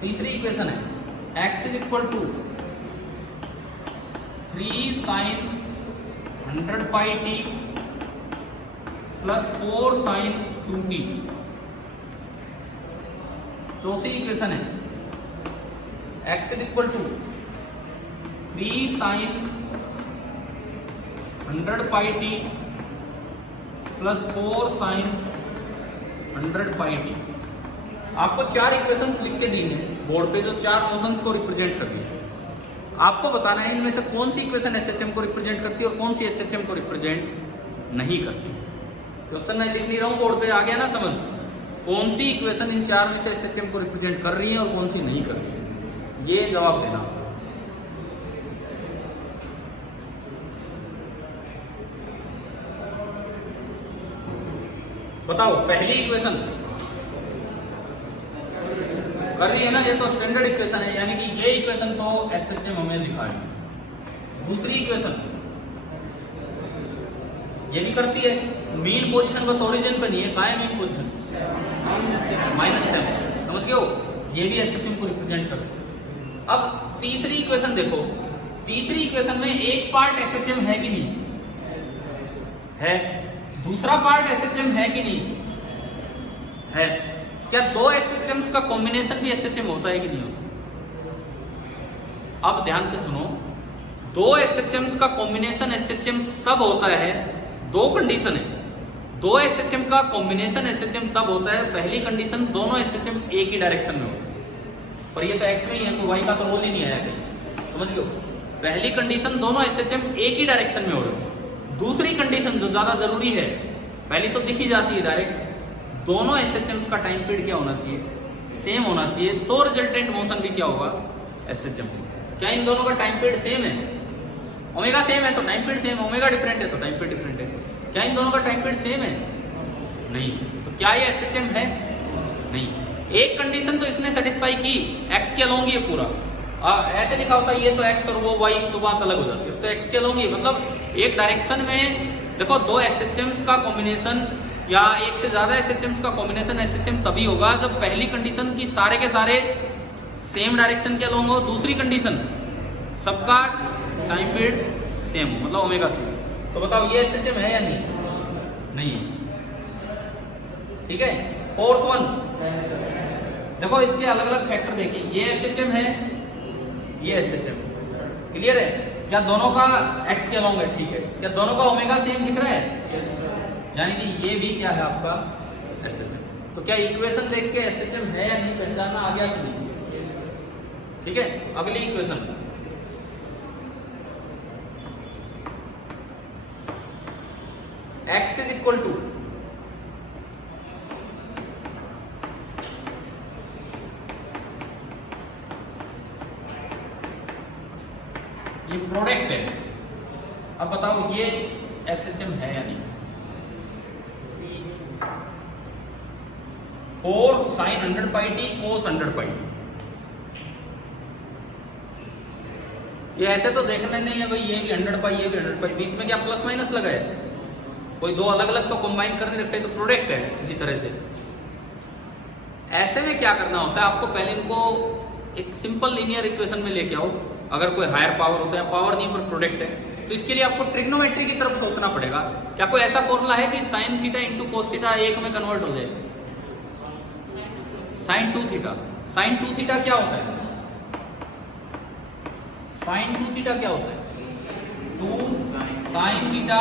तीसरी इक्वेशन है x is equal to 3 sine 100 pi t plus 4 sine 2t। चौथी इक्वेशन है x is equal to 3 sine 100 pi t plus 4 sine 100 pi t। आपको 4 इक्वेशंस लिख के दी हैं बोर्ड पे, जो 4 मोशंस को रिप्रेजेंट कर रही है। आपको बताना है इनमें से कौन सी इक्वेशन एसएचएम को रिप्रेजेंट करती है और कौन सी एसएचएम को रिप्रेजेंट नहीं करती। क्वेश्चन मैं लिख नहीं रहा हूं, बोर्ड पे आ गया ना समझ? कौन सी इक्वेशन इन 4 में से एसएचएम को रिप्रेजेंट कर रही है और कौन सी नहीं कर रही है, ये जवाब देना। बताओ, पहली इक्वेशन कर रही है ना, ये तो स्टैंडर्ड इक्वेशन है, यानी कि ये इक्वेशन तो एसएचएम हमें दिखा है। दूसरी इक्वेशन ये भी करती है, मीन पोजीशन बस ओरिजिन पे नहीं है, कहाँ है मीन पोजीशन? -7। समझ गए हो? ये भी एसएचएम को रिप्रेजेंट करती है। अब तीसरी इक्वेशन देखो, तीसरी इक्वेशन में एक पार्ट एसएचएम है कि नहीं है, दूसरा पार्ट एसएचएम है कि नहीं है। क्या 2 एसएचएम्स का कॉम्बिनेशन भी एसएचएम होता है कि नहीं होता? अब ध्यान से सुनो, 2 एसएचएम्स का कॉम्बिनेशन एसएचएम तब होता है, 2 कंडीशन है। 2 एसएचएम का कॉम्बिनेशन एसएचएम तब होता है, पहली कंडीशन दोनों एसएचएम एक ही डायरेक्शन में होता है, पर ये तो एक्स में ही है, कोई वाई का तो रोल ही नहीं आया कहीं, समझ लो। पहली कंडीशन दोनों एसएचएम एक ही डायरेक्शन में हो रहे हैं। दूसरी कंडीशन जो ज्यादा जरूरी है, पहली तो दिख ही जाती है डायरेक्ट, दोनों एसएचएम्स का टाइम पीरियड क्या होना चाहिए, सेम होना चाहिए, तो रिजल्टेंट मोशन भी क्या होगा, एसएचएम। क्या इन दोनों का टाइम पीरियड सेम है? ओमेगा सेम है तो time period same, omega different है तो टाइम पीरियड डिफरेंट है। क्या इन दोनों का टाइम पीरियड सेम है? नहीं। तो क्या ये एसएचएम है? नहीं। एक कंडीशन तो इसने सेटिस्फाई की, एक्स के अलोंग ये पूरा, ऐसे लिखा होता है ये तो एक्स और वो वाई, तो बात अलग हो जाती है। तो एक्स के अलोंग ये मतलब एक डायरेक्शन में देखो दो एसएचएम्स का कॉम्बिनेशन या एक से ज्यादा एसएचएम्स का कॉम्बिनेशन एसएचएम तभी होगा जब पहली कंडीशन की सारे के सारे सेम डायरेक्शन के अलोंग हो, दूसरी कंडीशन सबका टाइम पीरियड सेम हो, मतलब ओमेगा सेम। तो बताओ ये एसएचएम है या नहीं? नहीं। ठीक है। फोर्थ वन देखो, इसके अलग अलग फैक्टर देखिए, ये एसएचएम है, ये एसएचएम, क्लियर है? क्या दोनों का एक्स के अलोंग है? ठीक है। क्या दोनों का ओमेगा सेम दिख रहा है? यानी कि ये भी क्या है आपका एसएचएम। तो क्या इक्वेशन देख के एसएचएम है या नहीं पहचानना आ गया कि नहीं? ठीक है। अगली equation, x is equal to ये प्रोडक्ट है। अब बताओ ये एसएचएम है या नहीं? 4 sin 100 pi t cos 100 pi t। ये ऐसे तो देखना नहीं है भाई, ये भी 100 पाई, ये भी 100 पाई, बीच में क्या प्लस माइनस लगा है? कोई दो अलग अलग तो कंबाइन करके रखे, तो प्रोडक्ट है किसी तरह से। ऐसे में क्या करना होता है, आपको पहले इनको एक सिंपल लीनियर इक्वेशन में लेके आओ। अगर कोई हायर पावर होता है, पावर नहीं पर प्रोडक्ट है, तो इसके लिए आपको ट्रिग्नोमेट्री की तरफ सोचना पड़ेगा। क्या कोई ऐसा फॉर्मूला है कि sine theta into cos theta एक में कन्वर्ट हो जाए? साइन 2 थीटा, साइन 2 थीटा क्या होता है? साइन 2 थीटा क्या होता है? 2 साइन थीटा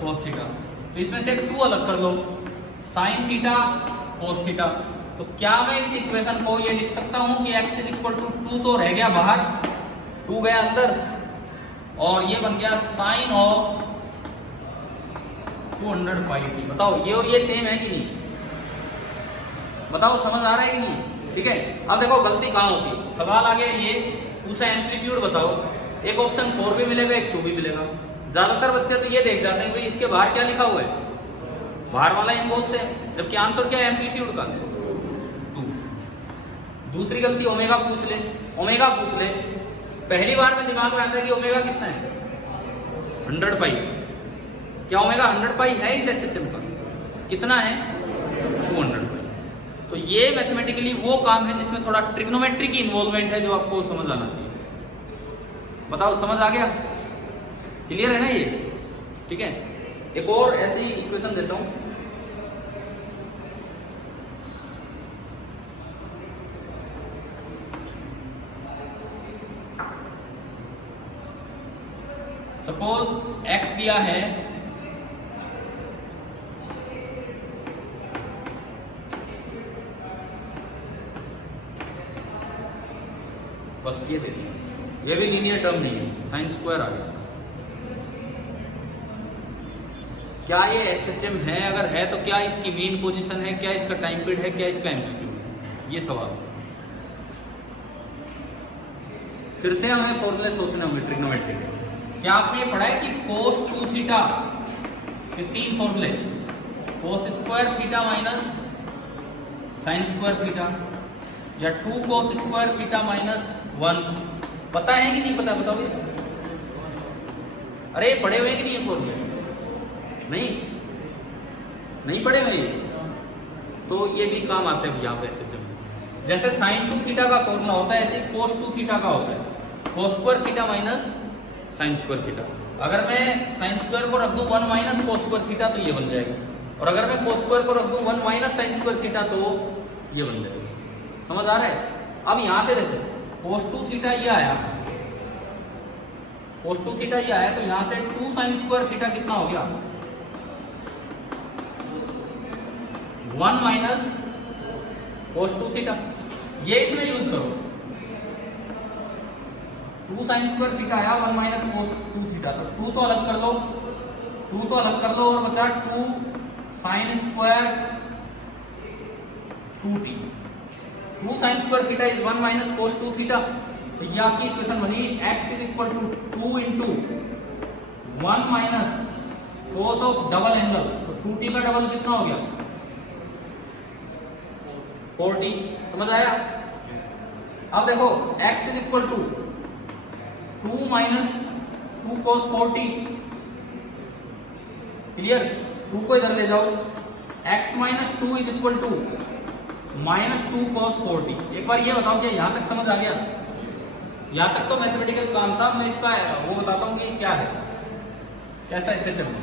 कोस थीटा। तो इसमें से 2 अलग कर लो, साइन थीटा कोस थीटा। तो क्या मैं इस इक्वेशन को ये लिख सकता हूं कि x इज इक्वल टू 2 तो रह गया बाहर, 2 गया अंदर, और ये बन गया साइन ऑफ 200 पाई टी। बताओ ये और ये सेम है कि नहीं? बताओ समझ आ रहा है कि नहीं? ठीक है। अब देखो गलती कहाँ होती है। सवाल आ गया, ये पूछा एम्पलीट्यूड बताओ, एक ऑप्शन 4 भी मिलेगा, एक 2 भी मिलेगा। ज्यादातर बच्चे तो ये देख जाते हैं भाई इसके बाहर क्या लिखा हुआ है, बाहर वाला इन बोलते हैं, जबकि आंसर क्या है एम्पलीट्यूड का? 2। दूसरी गलती, ओमेगा पूछ ले, ओमेगा पूछ ले, पहली बार में दिमाग में आता है कि ओमेगा कितना है, 100 पाई। क्या ओमेगा 100 पाई है इस सिस्टम का? कितना है? 200 पाई। तो ये मैथमेटिकली वो काम है जिसमें थोड़ा ट्रिग्नोमेट्री की इन्वॉल्वमेंट है, जो आपको समझ आना चाहिए। बताओ समझ आ गया? क्लियर है ना ये? ठीक है। एक और ऐसी इक्वेशन देता हूं, सपोज x दिया है बस ये दे दिया, ये भी लीनियर टर्म नहीं है, साइन स्क्वायर आ गया। क्या ये एसएचएम है? अगर है तो क्या इसकी मीन पोजीशन है, क्या इसका टाइम पीरियड है, क्या इसका एम्पलीट्यूड है? ये सवाल। फिर से हमें फॉर्मूले सोचने होंगे ट्रिग्नोमेट्री। क्या आपने ये पढ़ा है कि cos 2 थीटा के 3 फॉर्मूले, cos square theta minus sine square theta, या 2 cos स्क्वायर थीटा माइनस 1, पता है कि नहीं पता? बताओगे? अरे पढ़े हुए कि नहीं ये फॉर्मूले? नहीं पढ़े भाई, तो ये भी काम आते हैं यहाँ पे एसएचएम। जैसे साइन 2 थीटा का फॉर्मूला होता है, ऐसे cos 2 थीटा का होता है, cos square theta minus sine square theta. अगर मैं साइन स्क्वायर को रख दूं 1 माइनस cos स्क्वायर थीटा तो ये बन जाएगा, और अगर मैं cos स्क्वायर को रख दूं 1 माइनस साइन स्क्वायर थीटा तो ये बन जाएगा। समझ आ रहा है? अब यहां से देखो, cos 2 थीटा ये आया, cos 2 थीटा ये आया, तो यहां से 2 साइन स्क्वायर थीटा कितना हो गया? 1 माइनस cos 2 थीटा। ये इसमें यूज करो, 2 sin स्क्वायर थीटा आया 1 माइनस कोस 2 थीटा, तो 2 तो अलग कर लो, 2 तो अलग कर लो और बचा 2 sin square 2t। 2 sin square theta is 1 minus cos 2 थीटा। तो ये आपकी इक्वेशन बनी x is equal to 2 into 1 minus cos of double angle, तो 2t का डबल कितना हो गया 4t। समझ आया? अब देखो x is equal to 2 minus 2 cos 4t, clear? 2 को इधर ले जाओ, x minus 2 is equal to minus 2 cos 4t। एक बार ये बताओ कि यहां तक समझ आ गया? यहां तक तो मैथमेटिकल काम था, मैं इसका वो बताता हूं कि क्या है, कैसा इसे चलना।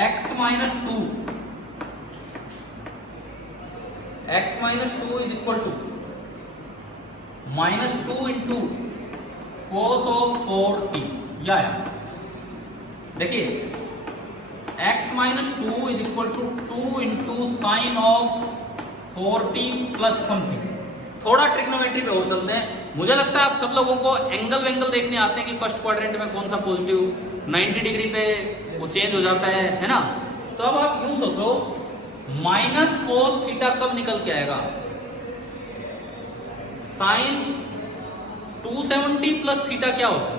x minus 2 is equal to minus 2 into cos of 4t। या देखिए x minus 2 is equal to 2 into sine of 4t plus something. थोड़ा ट्रिग्नोमेट्री पे और चलते हैं। मुझे लगता है आप सब लोगों को एंगल वेंगल देखने आते हैं कि फर्स्ट क्वाड्रेंट में कौन सा पॉजिटिव 90 डिग्री पे वो चेंज हो जाता है ना? तो अब आप यूं सोचो माइनस कोस थीटा कब निकल के आएगा? साइन 270 प्लस थीटा क्या होता है?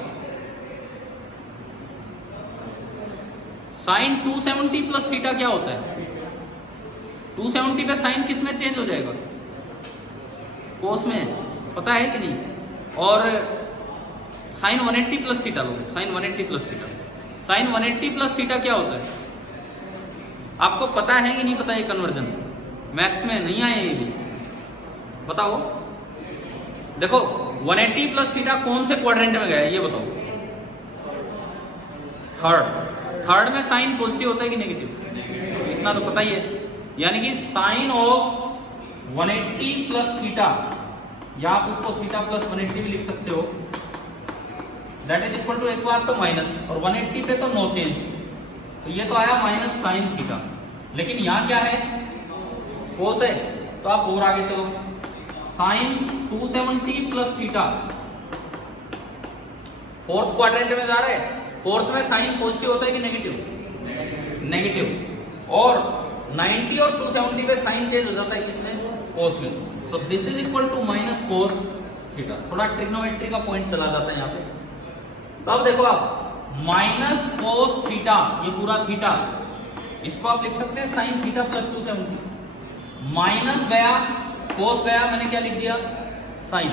साइन 270 प्लस थीटा क्या होता है? 270 पे साइन किस में चेंज हो जाएगा? कोस में, पता है कि नहीं? और साइन 180 प्लस थीटा लो, sine 180 plus theta, sine 180 plus theta क्या होता है? आपको पता है कि नहीं पता? ये कन्वर्जन मैथ्स में नहीं आए ये भी, बताओ। देखो 180 प्लस थीटा कौन से क्वाड्रेंट में गया है ये बताओ? थर्ड में साइन पॉजिटिव होता है कि नेगेटिव? इतना तो पता ही है। यानी कि साइन ऑफ 180 प्लस थीटा, या आप उसको थीटा प्लस 180 भी लिख सकते हो, दैट इज इक्वल टू एक बार तो माइनस, और 180 पे तो नो चेंज, तो ये तो आया माइनस साइन थीटा। लेकिन यहां क्या है? कोस है। तो आप और आगे चलो, sine 270 plus theta, fourth quadrant में जा रहे हैं। फोर्थ में साइन पॉजिटिव होता है कि नेगेटिव? नेगेटिव। और 90 और 270 पे साइन चेंज हो जाता है किसमें? कोस में। So this is equal to minus cos theta. थोड़ा ट्रिग्नोमेट्री का पॉइंट चला जाता है यहाँ पे। तो अब देखो आप माइनस कोस थीटा, ये पूरा थीटा, इसको आप लिख सकते हैं साइन थीटा प्लस 270। माइनस गया, कोस गया, मैंने क्या लिख दिया? Sine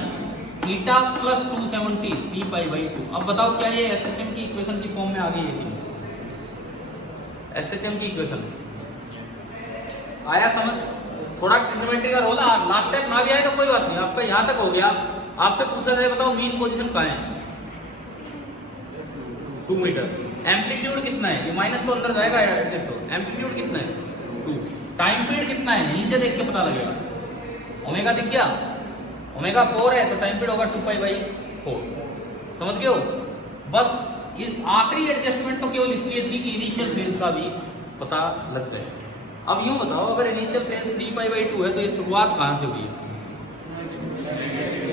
theta plus 270 3 pi by 2। अब बताओ क्या ये एसएचएम की इक्वेशन की फॉर्म में आ गई है कि नहीं? एसएचएम की इक्वेशन आया समझ? थोड़ा ट्रिग्नोमेट्री का रोल, लास्ट टाइम ना भी आए तो कोई बात नहीं, आपका यहां तक हो गया। आपसे पूछा जाए बताओ मीन पोजीशन कहां है? 2 मीटर। एम्पलीट्यूड कितना है? ये माइनस तो अंदर जाएगा, एम्पलीट्यूड कितना है? 2। टाइम पीरियड कितना है? यहीं से देख के पता लगेगा। ओमेगा दिख गया? ओमेगा 4 है तो टाइम पीरियड होगा 2 पाई बाई 4। समझ गए हो? बस ये आखिरी एडजस्टमेंट तो केवल इसलिए थी कि इनिशियल फेज का भी पता लग जाए। अब यूं बताओ, अगर इनिशियल फेज 3 पाई बाई 2 है तो ये शुरुआत कहां से हुई है?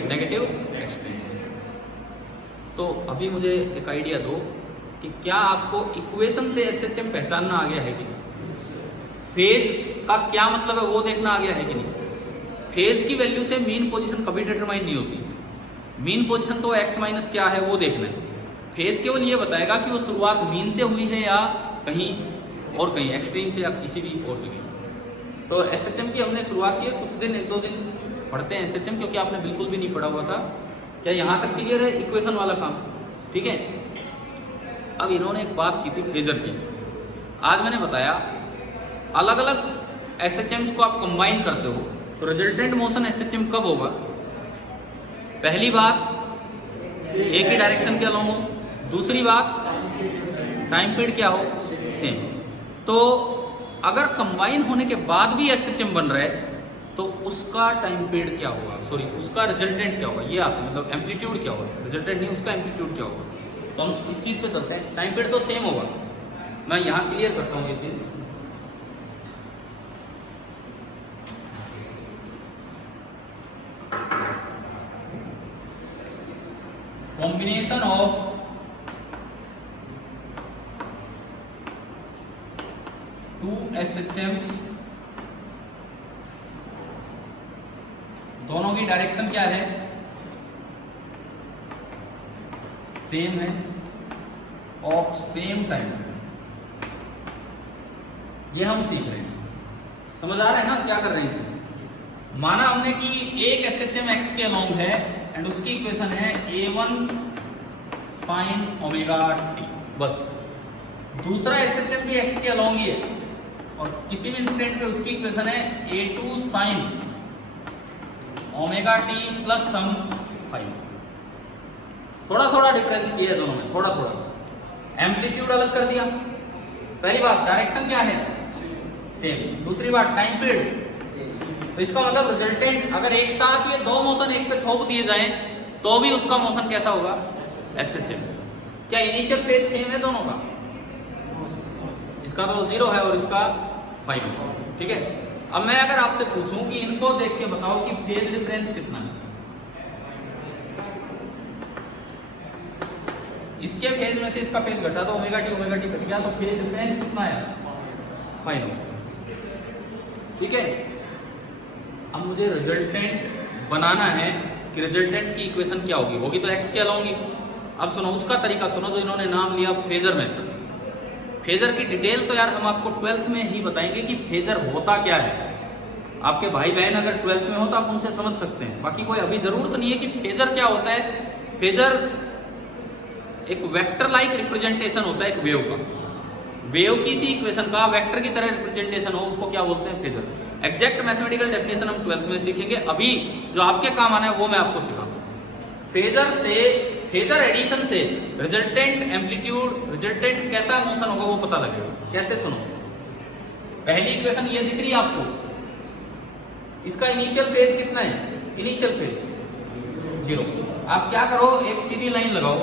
Negative extension. तो अभी मुझे एक आइडिया दो कि क्या आपको इक्वेशन से एसएचएम पहचानना आ गया है कि नहीं? फेज का क्या मतलब है वो देखना आ गया है कि नहीं? फेज की वैल्यू से मीन पोजीशन कभी डिटरमाइन नहीं होती। मीन पोजीशन तो x माइनस क्या है वो देखना है। फेज केवल ये बताएगा कि वो शुरुआत मीन से हुई है या कहीं और, कहीं एक्सट्रीम से या किसी भी और जगह। तो एसएचएम की हमने शुरुआत की, कुछ दिन 1-2 दिन पढ़ते हैं एसएचएम, क्योंकि आपने बिल्कुल भी नहीं पढ़ा हुआ था। क्या यहाँ तक क्लियर है इक्वेशन वाला काम? ठीक है। अब इन्होंने एक बात की थी फेजर की। आज मैंने बताया अलग अलग एसएचएम्स को आप कंबाइन करते हो तो रिजल्टेंट मोशन एसएचएम कब होगा? पहली बात एक ही डायरेक्शन के अलोंग हो, दूसरी बात टाइम पीरियड क्या हो? सेम। तो अगर कंबाइन होने के बाद भी एसएचएम बन रहा है तो उसका टाइम पीरियड क्या होगा? सॉरी, उसका रिजल्टेंट क्या होगा? ये आता है, मतलब एम्पलीट्यूड क्या होगा? रिजल्टेंट नहीं, उसका एम्पलीट्यूड क्या होगा? तो हम इस चीज पे चलते हैं। टाइम पीरियड तो सेम होगा, मैं यहां क्लियर करता हूं ये चीज। कॉम्बिनेशन ऑफ टू SHMs, दोनों की डायरेक्शन क्या है, सेम है, ऑफ सेम टाइम। ये हम सीख रहे हैं, समझ आ रहा है ना क्या कर रहे हैं इसमें। माना हमने कि एक SHM x के अलोंग है एंड उसकी इक्वेशन है A1 sin ओमेगा t, बस। दूसरा SHM भी x के अलोंग ही है और किसी भी इंस्टेंट पे उसकी इक्वेशन है A2 sin omega t plus some five. थोड़ा थोड़ा डिफरेंस किया है दोनों में, थोड़ा थोड़ा। एम्पलीट्यूड अलग कर दिया, पहली बात डायरेक्शन क्या है, सेम। दूसरी बात टाइम पीरियड। तो इसका मतलब रिजल्टेंट अगर एक साथ ये दो मोशन एक पे थोप दिए जाएं तो भी उसका मोशन कैसा होगा, SHM। क्या इनिशियल फेज सेम है दोनों का, इसका तो 0 है और इसका 5 है, ठीक है। अब मैं अगर आपसे पूछूं कि इनको देख के बताओ कि फेज डिफरेंस कितना है, इसके फेज में से इसका फेज घटा तो ओमेगा टी घट गया, तो फेज डिफरेंस कितना है, 5, ठीक है। अब मुझे रिजल्टेंट बनाना है कि रिजल्टेंट की इक्वेशन क्या होगी तो x के अलाउंगी। अब सुनो उसका तरीका सुनो, जो इन्होंने नाम लिया फेजर मेथड। फेजर की डिटेल तो यार हम आपको 12th में ही बताएंगे कि फेजर होता क्या है। आपके भाई बहन अगर 12th में हो तो आप उनसे समझ सकते हैं, बाकी कोई अभी जरूरत नहीं है कि फेजर क्या होता है। फेजर एक वेक्टर लाइक रिप्रेजेंटेशन होता है एक वेव का, वेव की सी इक्वेशन का वेक्टर की तरह रिप्रेजेंटेशन हो, उसको क्या बोलते हैं, फेजर। एग्जैक्ट मैथमेटिकल डेफिनेशन हम 12th में सीखेंगे, अभी जो आपके काम आना है वो मैं आपको सिखाऊंगा। फेजर से, फेजर एडिशन से रिजल्टेंट एम्पलीट्यूड, रिजल्टेंट कैसा मोशन होगा वो पता लगेगा। कैसे, सुनो। पहली इक्वेशन ये दिख रही है आपको, इसका इनिशियल फेज कितना है, इनिशियल फेज 0। आप क्या करो, एक सीधी लाइन लगाओ,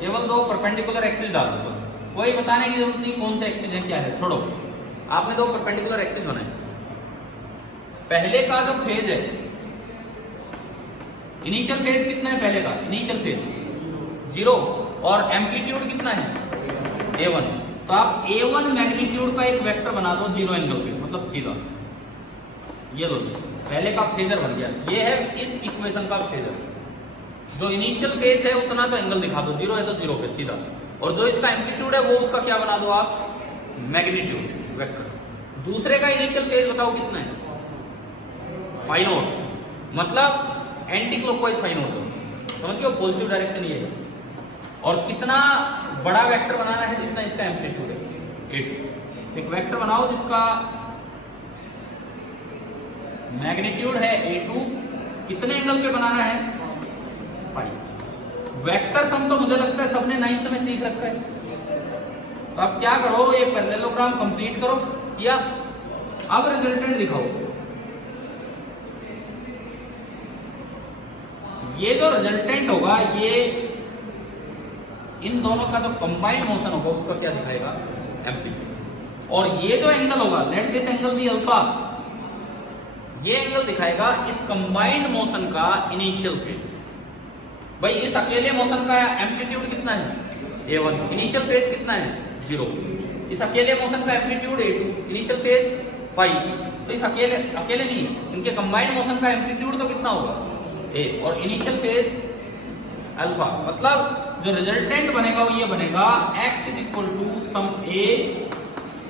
केवल दो परपेंडिकुलर एक्सिस डाल दो, बस। कोई बताने की जरूरत नहीं कौन से एक्सिस है क्या है, छोड़ो। आपने दो परपेंडिकुलर एक्सिस बनाए, पहले का जो फेज है, इनिशियल फेज कितना है पहले का, इनिशियल फेज 0 और एम्पलीट्यूड कितना है, A1। तो आप A1 मैग्नीट्यूड का एक वेक्टर बना दो 0 एंगल पे, मतलब सीधा। ये लो, पहले का फेजर बन गया। ये है इस इक्वेशन का फेजर। जो इनिशियल फेज है उतना तो एंगल दिखा दो, 0 है तो 0 पे सीधा, और जो इसका एम्पलीट्यूड है वो उसका क्या बना दो आप, मैग्नीट्यूड वेक्टर। दूसरे का इनिशियल फेज बताओ कितना है, फाई नोट, मतलब एंटी क्लॉकवाइज फाई नोट, समझ गए, पॉजिटिव डायरेक्शन ये है। और कितना बड़ा वेक्टर बनाना है जितना इसका एम्पलीट्यूड है, 8। एक वेक्टर बनाओ जिसका मैग्नीट्यूड है A2, कितने एंगल पे बनाना है, 5। वेक्टर सम तो मुझे लगता है सबने 9th में सीख रखा है। तो आप क्या करो, ये पैरेललोग्राम कंप्लीट करो, किया, अब रिजल्टेंट दिखाओ। ये जो रिजल्टेंट होगा ये इन दोनों का जो कंबाइंड मोशन होगा उसका क्या दिखाएगा, एम्पलीट्यूड। और ये जो एंगल होगा, let this angle be alpha, ये एंगल दिखाएगा इस कंबाइंड मोशन का इनिशियल फेज। भाई इस अकेले मोशन का एम्पलीट्यूड कितना है, A1, इनिशियल फेज कितना है, 0। इस अकेले मोशन का एम्पलीट्यूड A2, इनिशियल फेज 5। तो इस अकेले नहीं, इनके कंबाइंड मोशन का एम्पलीट्यूड तो कितना होगा, A, और इनिशियल फेज अल्फा। मतलब जो रिजल्टेंट बनेगा वो ये बनेगा x = सम A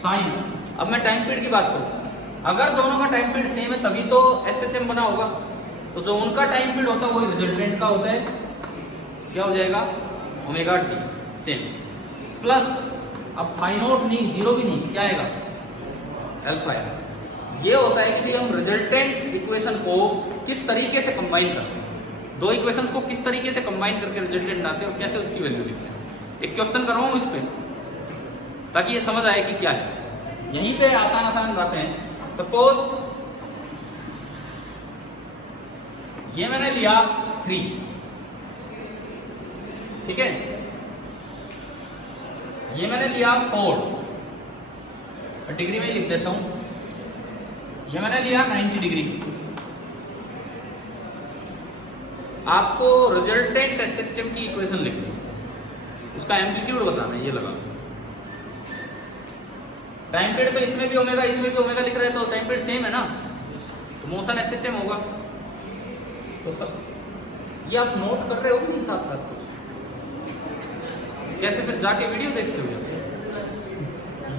sin। अब मैं टाइम पीरियड की बात करूं, अगर दोनों का टाइम पीरियड सेम है तभी तो SHM बना होगा। तो जो उनका टाइम पीरियड होता है वही रिजल्टेंट का होता है, क्या हो जाएगा, ओमेगा टी सेम प्लस, अब फाई नोट नहीं, 0 भी नहीं, क्या आएगा, अल्फा आएगा। ये होता है कि हम रिजल्टेंट इक्वेशन को किस तरीके से कंबाइन करते हैं, दो इक्वेशंस को किस तरीके से कंबाइन करके रिजल्टेंट लाते हैं और कैसे उसकी वैल्यू लिखते हैं। एक क्वेश्चन करवाऊं इस पे ताकि ये समझ आए कि क्या है। यहीं पे आसान बातें हैं। सपोज ये मैंने लिया 3, ठीक है, ये मैंने लिया 4, डिग्री में ही लिख देता हूं, ये मैंने लिया 90 डिग्री। आपको रिजल्टेंट एसएचएम की इक्वेशन लिखनी है, उसका एम्पलीट्यूड बताना है, ये लगा। टाइम पीरियड तो इसमें भी ओमेगा इसमें भी ओमेगा लिख रहे हैं, तो टाइम पीरियड सेम है ना, तो मोशन एसएचएम होगा। तो सब ये आप नोट कर रहे हो कि नहीं साथ साथ कुछ? कैसे फिर जाके वीडियो देखते हो?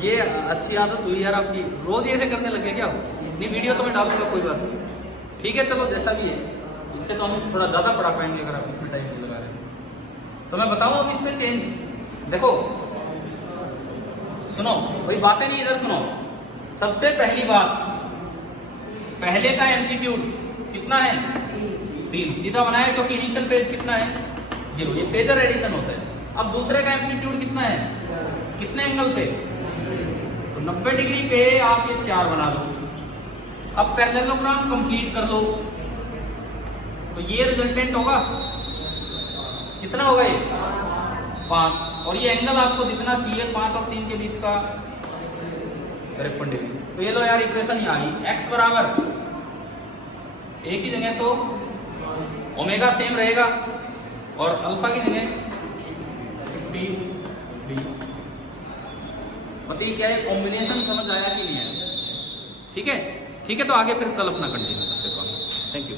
ये अच्छी आदत हुई यार आपकी, रोज ऐसे करने लगे क्या? नहीं वीडियो तो मैं डालूंगा, कोई बात नहीं, ठीक है चलो जैसा भी है। इससे तो हम थोड़ा ज्यादा पढ़ा पाएंगे अगर आप इसमें टाइम नहीं लगा रहे हैं। तो मैं बताऊं अब इसमें चेंज, देखो सुनो, कोई बातें नहीं, इधर सुनो। सबसे पहली बात, पहले का एम्पलीट्यूड कितना है? 3, सीधा बनाया क्योंकि इनिशियल फेज कितना है? 0, ये फेजर एडिशन होता है। अब दूसरे का एम्पलीट्यूड कितना है? कितने एंगल पे? तो 90 डिग्री पे आप ये 4 बना दो। अब पैरेललोग्राम कंप्लीट कर लो, तो ये रिजल्टेंट होगा कितना होगा? ये 5, और ये एंगल आपको दिखना चाहिए 5 और 3 के बीच का 53 डिग्री। तो ये लो यार इक्वेशन ही आ गई। x बराबर एक ही जगह तो ओमेगा सेम रहेगा और अल्फा की जगह 53। बताइए क्या है कॉम्बिनेशन, समझ आया कि नहीं आया? ठीक है, ठीक है, तो आगे फिर कल अपना कंटिन्यू करते हैं। Thank you.